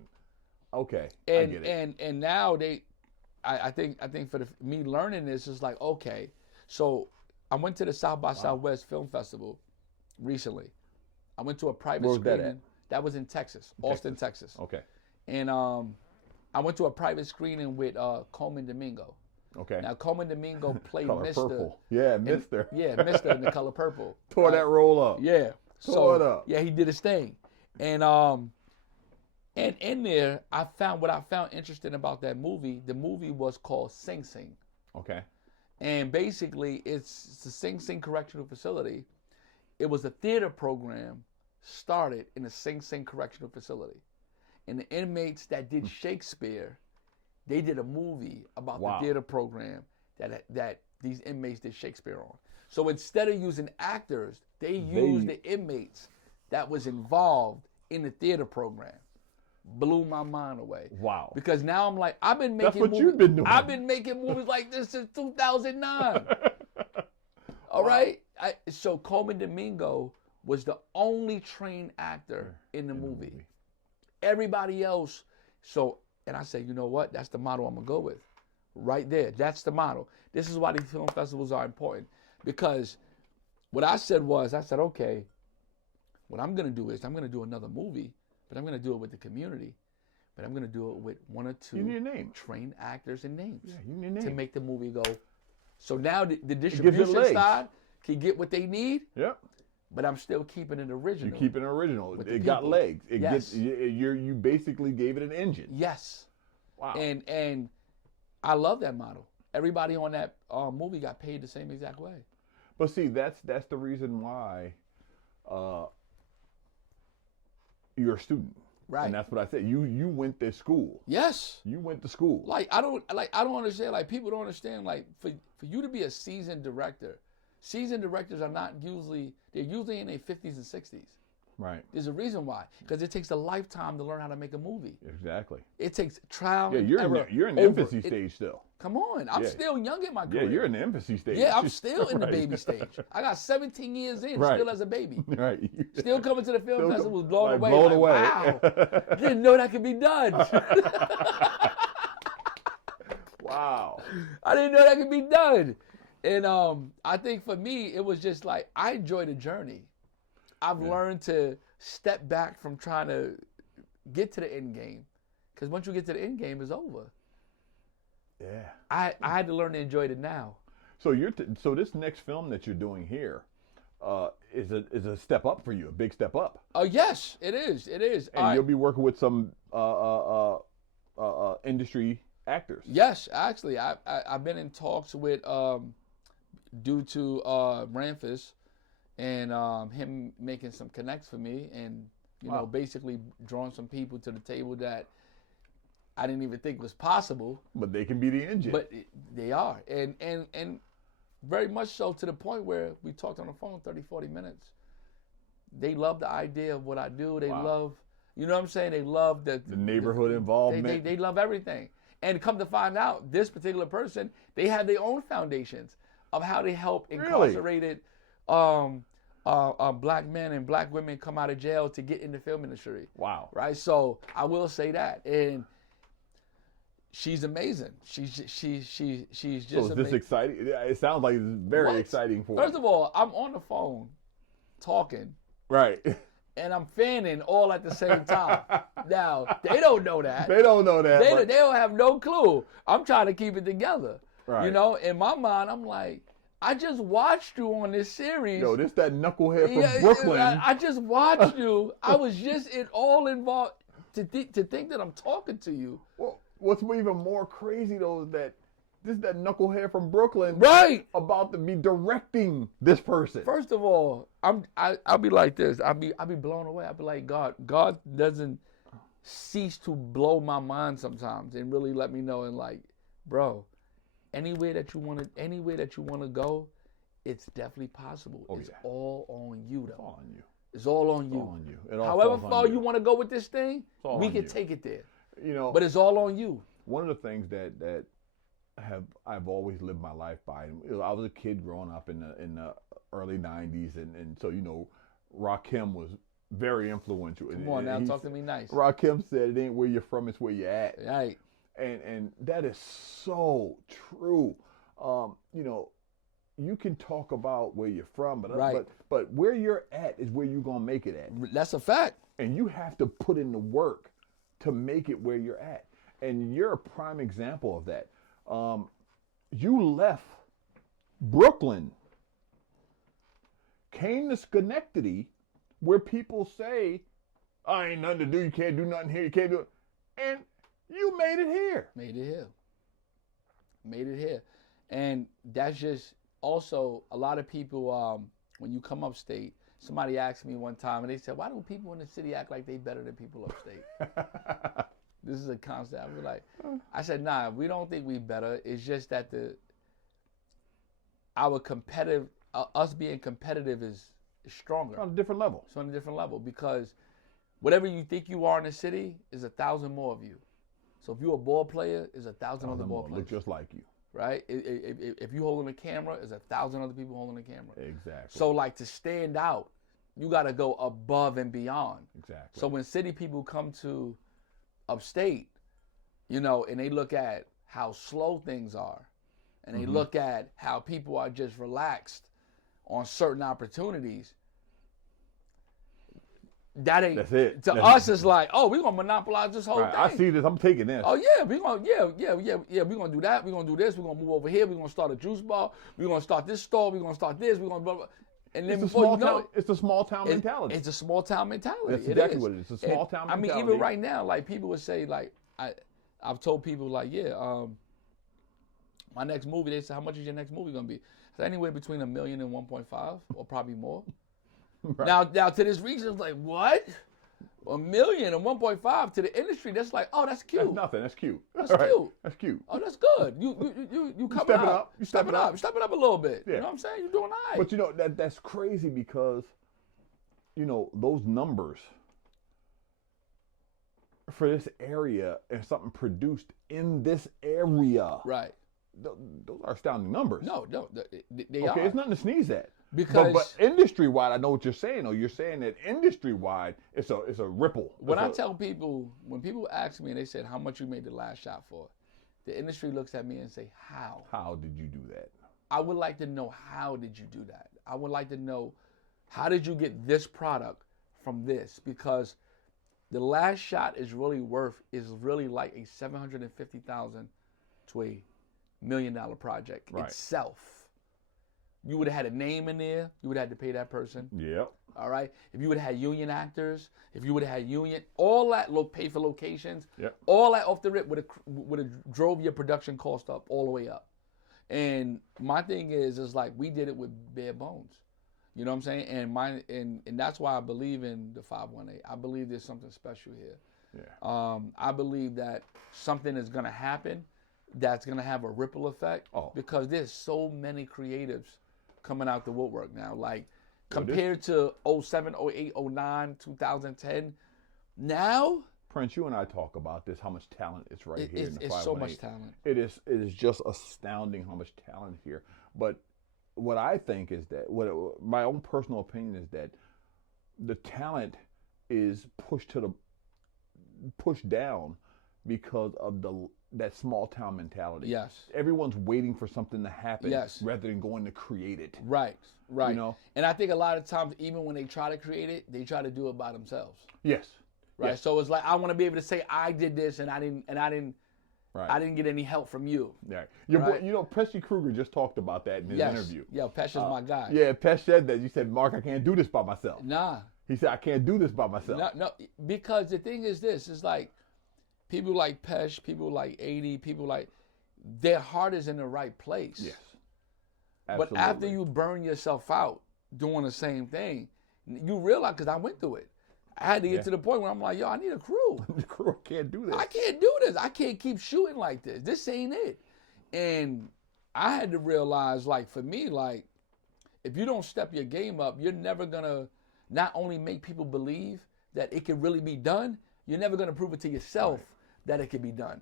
Okay, I get it. And now I think for me learning this is like, okay, so I went to the South by Southwest Film Festival recently. I went to a private Where was screening. that at? That was in Texas, Austin, Texas. Okay. And I went to a private screening with Coleman Domingo. Okay. Now Coleman Domingo played Color Mr. Purple. Yeah, Mr. Mr. in The Color Purple. Tore that roll up. Yeah. Tore it up. Yeah, he did his thing. And in there, what I found interesting about that movie, the movie was called Sing Sing. Okay. And basically, it's the Sing Sing Correctional Facility. It was a theater program started in the Sing Sing Correctional Facility. And the inmates that did Shakespeare, they did a movie about the theater program that these inmates did Shakespeare on. So instead of using actors, they used the inmates that was involved in the theater program. Blew my mind away. Wow. Because now I'm like, I've been making That's what movies. you've been doing. I've been making movies like this since 2009. All right? So Coleman Domingo was the only trained actor in the movie. Everybody else. And I said, you know what? That's the model I'm going to go with. Right there. That's the model. This is why these film festivals are important. Because what I said, okay, what I'm going to do is I'm going to do another movie, but I'm going to do it with the community. But I'm going to do it with one or two trained actors and names to make the movie go. So now the distribution side can get what they need. Yep. But I'm still keeping it original. You're keeping it original. It got legs. You basically gave it an engine. Yes. Wow. And I love that model. Everybody on that movie got paid the same exact way. But see, that's the reason why you're a student. Right. And that's what I said. You went to school. Yes. You went to school. I don't understand. Like, people don't understand. Like, for you to be a seasoned director, seasoned directors are not usually, they're usually in their 50s and 60s. Right. There's a reason why. Because it takes a lifetime to learn how to make a movie. Exactly. It takes trial. Yeah, you're in the infancy stage still. Come on, I'm still young in my career. Yeah, you're in the infancy stage. Yeah, I'm still in the baby stage. I got 17 years in, still as a baby. Right. Still coming to the film festival, was blown away. Blown away. Wow, didn't know that could be done. Wow. I didn't know that could be done. And I think for me, it was just like, I enjoy the journey. I've learned to step back from trying to get to the end game. Because once you get to the end game, it's over. Yeah. I had to learn to enjoy it now. So so this next film that you're doing here is a step up for you, a big step up. Yes, it is. It is. And you'll be working with some industry actors. Yes, actually, I've been in talks with due to Ramphis and him making some connects for me, and you know, basically drawing some people to the table that I didn't even think was possible. But they can be the engine. But they are, and very much so, to the point where we talked on the phone 30, 40 minutes. They love the idea of what I do. They love, you know what I'm saying? They love the neighborhood involvement. They love everything. And come to find out, this particular person, they have their own foundations of how they help incarcerated black men and black women come out of jail to get in the film industry. Wow. Right? So I will say that. And she's amazing. She's just amazing. So is this exciting? It sounds like it's very exciting for you. First of all, I'm on the phone talking. Right. And I'm fanning all at the same time. Now, they don't know that. They don't know that. They don't have no clue. I'm trying to keep it together. Right. You know, in my mind, I'm like, I just watched you on this series. Yo, this that knucklehead from Brooklyn. I just watched you. I was just all involved to think that I'm talking to you. Well, what's even more crazy, though, is that this is that knucklehead from Brooklyn, right? About to be directing this person. First of all, I'll be like this. I'll be blown away. I'll be like, God doesn't cease to blow my mind sometimes and really let me know, and like, bro, anywhere that you want to go, it's definitely possible. It's all on you, though. It's all on you. It's all on you. It's all on you. It all However far you want to go with this thing, we can take it there. You know, but it's all on you. One of the things that I've always lived my life by. I was a kid growing up in the early '90s, and so you know, Rakim was very influential. Come on now, talk to me nice. Rakim said, "It ain't where you're from, it's where you're at." Right. And that is so true. You know, you can talk about where you're from, but where you're at is where you're gonna make it at. That's a fact. And you have to put in the work to make it where you're at. And you're a prime example of that. You left Brooklyn, came to Schenectady, where people say, "I ain't nothing to do. You can't do nothing here. You can't do it," and you made it here. Made it here. And that's just also a lot of people, when you come upstate, somebody asked me one time, and they said, "Why do people in the city act like they better than people upstate?" This is a concept. I said, nah, we don't think we better. It's just that us being competitive is stronger. It's on a different level. It's on a different level because whatever you think you are in the city is 1,000 more of you. So if you're a ball player, there's 1,000 other ball players. Look just like you. Right? If you holding a camera, there's 1,000 other people holding a camera. Exactly. So like to stand out, you got to go above and beyond. Exactly. So when city people come to upstate, you know, and they look at how slow things are, and they look at how people are just relaxed on certain opportunities, that ain't, that's it. To us, it's like, oh, we're gonna monopolize this whole thing. I see this. I'm taking this. Oh yeah, we're gonna do that. We're gonna do this. We're gonna move over here. We're gonna start a juice bar. We're gonna start this store. We're gonna start this. We're gonna blah, blah. And then before you know it, it's a small town mentality. It's a small town mentality. That's exactly what it is. It's a small town mentality. I mean, even right now, like people would say, like I've told people, like, my next movie. They say, how much is your next movie gonna be? It's anywhere between $1 million and 1.5, or probably more. Right. Now to this region, it's like, what? $1 million and 1.5 to the industry. That's like, oh, that's cute. That's nothing. That's cute. That's cute. That's cute. Oh, that's good. You coming up. You stepping up. You stepping up a little bit. Yeah. You know what I'm saying? You're doing all right. But you know that's crazy because those numbers for this area and something produced in this area. Right. Those are astounding numbers. No, they are. Okay, it's nothing to sneeze at. Because but industry wide, I know what you're saying. Though you're saying that industry wide, it's a ripple. When I tell people, when people ask me and they said how much you made the last shot for, the industry looks at me and say, how? How did you do that? I would like to know, how did you do that? I would like to know, how did you get this product from this? Because the last shot is really like a $750,000 to $1 million project itself. You would have had a name in there. You would have had to pay that person. Yep. All right. If you would have had union actors, if you would have had all that pay for locations, all that off the rip would have drove your production cost up all the way up. And my thing is like we did it with bare bones. You know what I'm saying? And that's why I believe in the 518. I believe there's something special here. Yeah. I believe that something is going to happen that's going to have a ripple effect because there's so many creatives coming out the woodwork now. Like compared to 07, 08, 09, 2010, now. Prince, you and I talk about this, how much talent is here in the 518. It's so much talent. It is just astounding how much talent here. But what I think is that, my own personal opinion is that the talent is pushed down because of that small town mentality. Yes. Everyone's waiting for something to happen rather than going to create it. Right. And I think a lot of times, even when they try to create it, they try to do it by themselves. Yes. Right. Yes. So it's like, I want to be able to say I did this and I didn't get any help from you. Yeah. Boy, Pesci Kruger just talked about that in his interview. Yeah, Pesci's my guy. Yeah, Pesci said that. You said, Mark, I can't do this by myself. Nah. He said, I can't do this by myself. No, because the thing is this, it's like people like Pesci, people like 80, their heart is in the right place. Yes. Absolutely. But after you burn yourself out doing the same thing, you realize, because I went through it, I had to get to the point where I'm like, yo, I need a crew. The crew can't do this. I can't do this. I can't keep shooting like this. This ain't it. And I had to realize, like, for me, like, if you don't step your game up, you're never going to not only make people believe that it can really be done, you're never going to prove it to yourself that it can be done.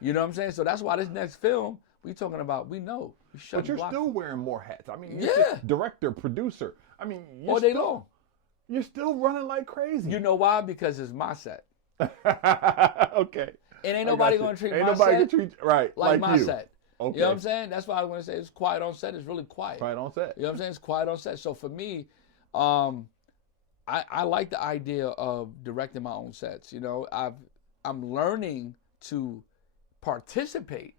You know what I'm saying? So that's why this next film, we talking about, we know. But you're still wearing more hats. I mean, you're director, producer. I mean, all day long. You're still running like crazy. You know why? Because it's my set. Okay. And ain't nobody going to treat ain't my nobody set treat like my you. set. Okay. You know what I'm saying? That's why I want to say it's quiet on set. It's really quiet. Quiet on set. You know what I'm saying? It's quiet on set. So for me, I like the idea of directing my own sets. You know, I'm learning to participate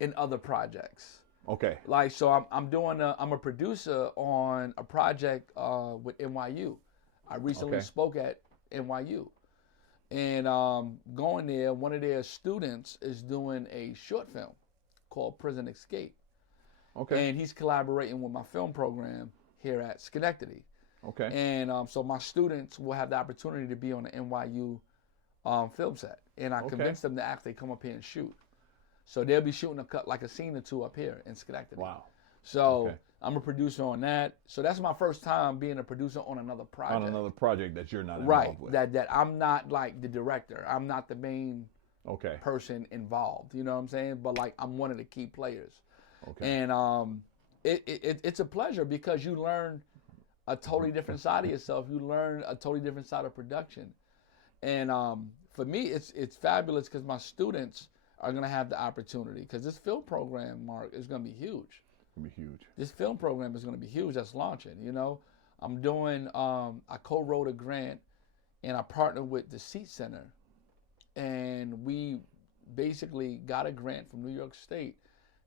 in other projects. Okay. Like, so I'm a producer on a project with NYU. I recently spoke at NYU. And going there, one of their students is doing a short film called Prison Escape. Okay. And he's collaborating with my film program here at Schenectady. Okay. And so my students will have the opportunity to be on the NYU film set. And I convinced them to actually come up here and shoot. So they'll be shooting a scene or two up here in Schenectady. Wow. So I'm a producer on that. So that's my first time being a producer on another project. On another project that you're not involved with. That I'm not like the director. I'm not the main okay. person involved. You know what I'm saying? But like I'm one of the key players. Okay. And it's a pleasure because you learn a totally different side of yourself. You learn a totally different side of production. And for me, it's fabulous because my students are going to have the opportunity. Because this film program, Mark, is going to be huge. It's going to be huge. This film program is going to be huge that's launching, you know. I'm doing, I co-wrote a grant and I partnered with the Seat Center. And we basically got a grant from New York State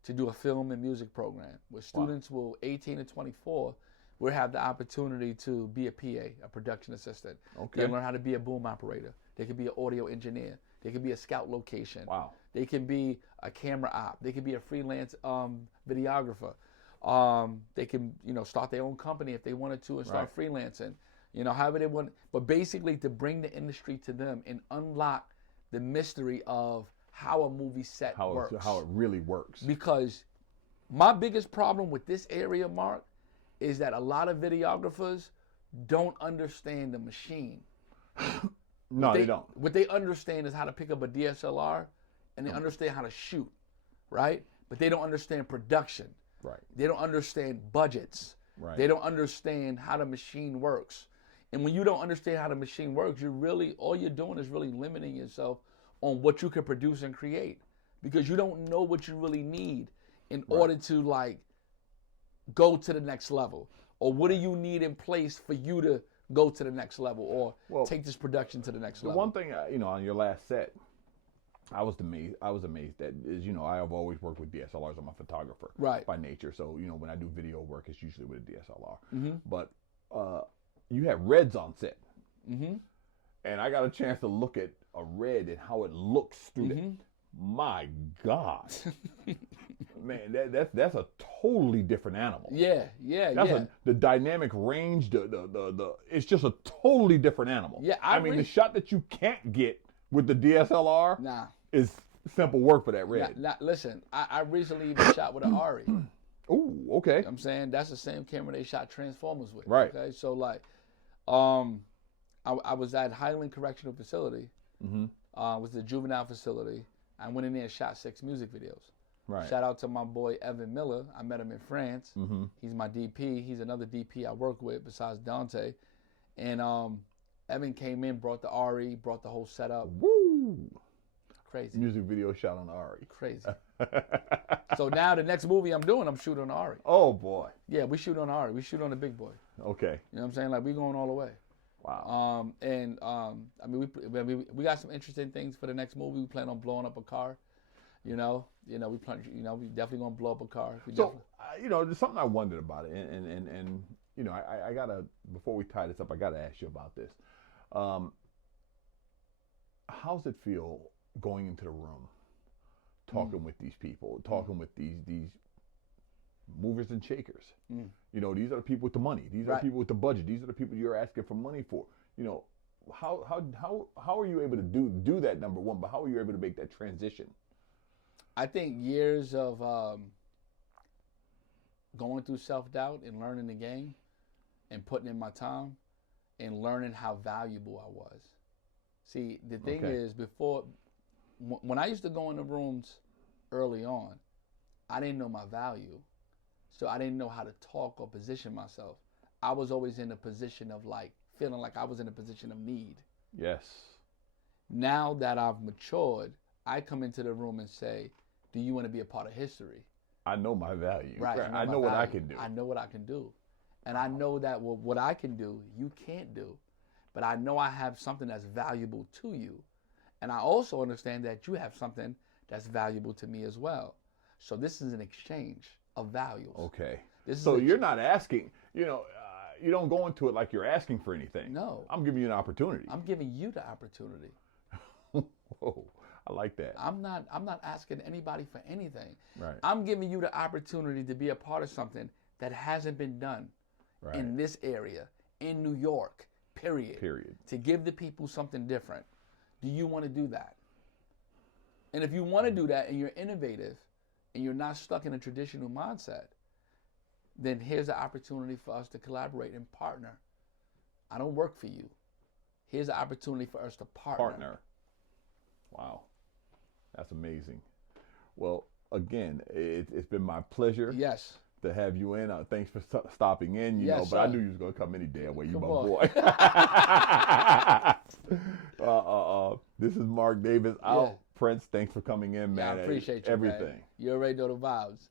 to do a film and music program where students will 18 to 24 will have the opportunity to be a PA, a production assistant. Okay. They'll learn how to be a boom operator. They could be an audio engineer. They could be a scout location. Wow. They can be a camera op. They can be a freelance videographer. They can, start their own company if they wanted to and start freelancing. However they want. But basically to bring the industry to them and unlock the mystery of how a movie set works. How it really works. Because my biggest problem with this area, Mark, is that a lot of videographers don't understand the machine. No, they don't. What they understand is how to pick up a DSLR, and they understand how to shoot, right? But they don't understand production. Right. They don't understand budgets. Right. They don't understand how the machine works. And when you don't understand how the machine works, all you're doing is really limiting yourself on what you can produce and create, because you don't know what you really need in order to like go to the next level, or what do you need in place for you to go to the next level, or take this production to the next level. One thing, on your last set, I was amazed that is, I have always worked with DSLRs. I'm a photographer by nature. So, when I do video work, it's usually with a DSLR. Mm-hmm. But you have reds on set. Mm-hmm. And I got a chance to look at a red and how it looks through that. My God. Man, that's a totally different animal. Yeah. The dynamic range, the it's just a totally different animal. Yeah, I mean, the shot that you can't get with the DSLR is simple work for that red. Listen, I recently even shot with an Ari. Ooh, okay. You know I'm saying that's the same camera they shot Transformers with. Right. Okay, so like, I was at Highland Correctional Facility. Mm-hmm. Was the juvenile facility. I went in there and shot 6 music videos. Right. Shout out to my boy Evan Miller. I met him in France. Mm-hmm. He's my DP. He's another DP I work with besides Dante. And Evan came in, brought the Ari, brought the whole setup. Woo! Crazy. Music video shot on the Ari. Crazy. So now the next movie I'm doing, I'm shooting on the Ari. Oh, boy. Yeah, we shoot on the Ari. We shoot on the big boy. Okay. You know what I'm saying? Like, we going all the way. Wow. I mean, we got some interesting things for the next movie. We plan on blowing up a car. We definitely gonna blow up a car. There's something I wondered about it, and I gotta, before we tie this up, I gotta ask you about this. How's it feel going into the room, talking with these people, talking with these movers and shakers? These are the people with the money. These are the people with the budget. These are the people you're asking for money for. How are you able to do that, number one? But how are you able to make that transition? I think years of going through self-doubt and learning the game and putting in my time and learning how valuable I was. See, the thing is, before, when I used to go in the rooms early on, I didn't know my value. So I didn't know how to talk or position myself. I was always in a position of like, feeling like I was in a position of need. Yes. Now that I've matured, I come into the room and say, do you want to be a part of history? I know my value. Right. I know what I can do. I know what I can do. And I know that what I can do, you can't do. But I know I have something that's valuable to you. And I also understand that you have something that's valuable to me as well. So this is an exchange of values. Okay. So you're not asking, you don't go into it like you're asking for anything. No. I'm giving you an opportunity. I'm giving you the opportunity. Whoa. I like that. I'm not asking anybody for anything. Right. I'm giving you the opportunity to be a part of something that hasn't been done in this area, in New York, period. To give the people something different. Do you want to do that? And if you want to do that and you're innovative and you're not stuck in a traditional mindset, then here's the opportunity for us to collaborate and partner. I don't work for you. Here's the opportunity for us to partner. Wow. That's amazing. Well, again, it's been my pleasure. Yes. To have you in. Thanks for stopping in, yes, but I knew you was going to come any damn way. You my boy. This is Mark Davis out. Yeah. Prince, thanks for coming in, man. I appreciate you, everything. Man. You already know the vibes.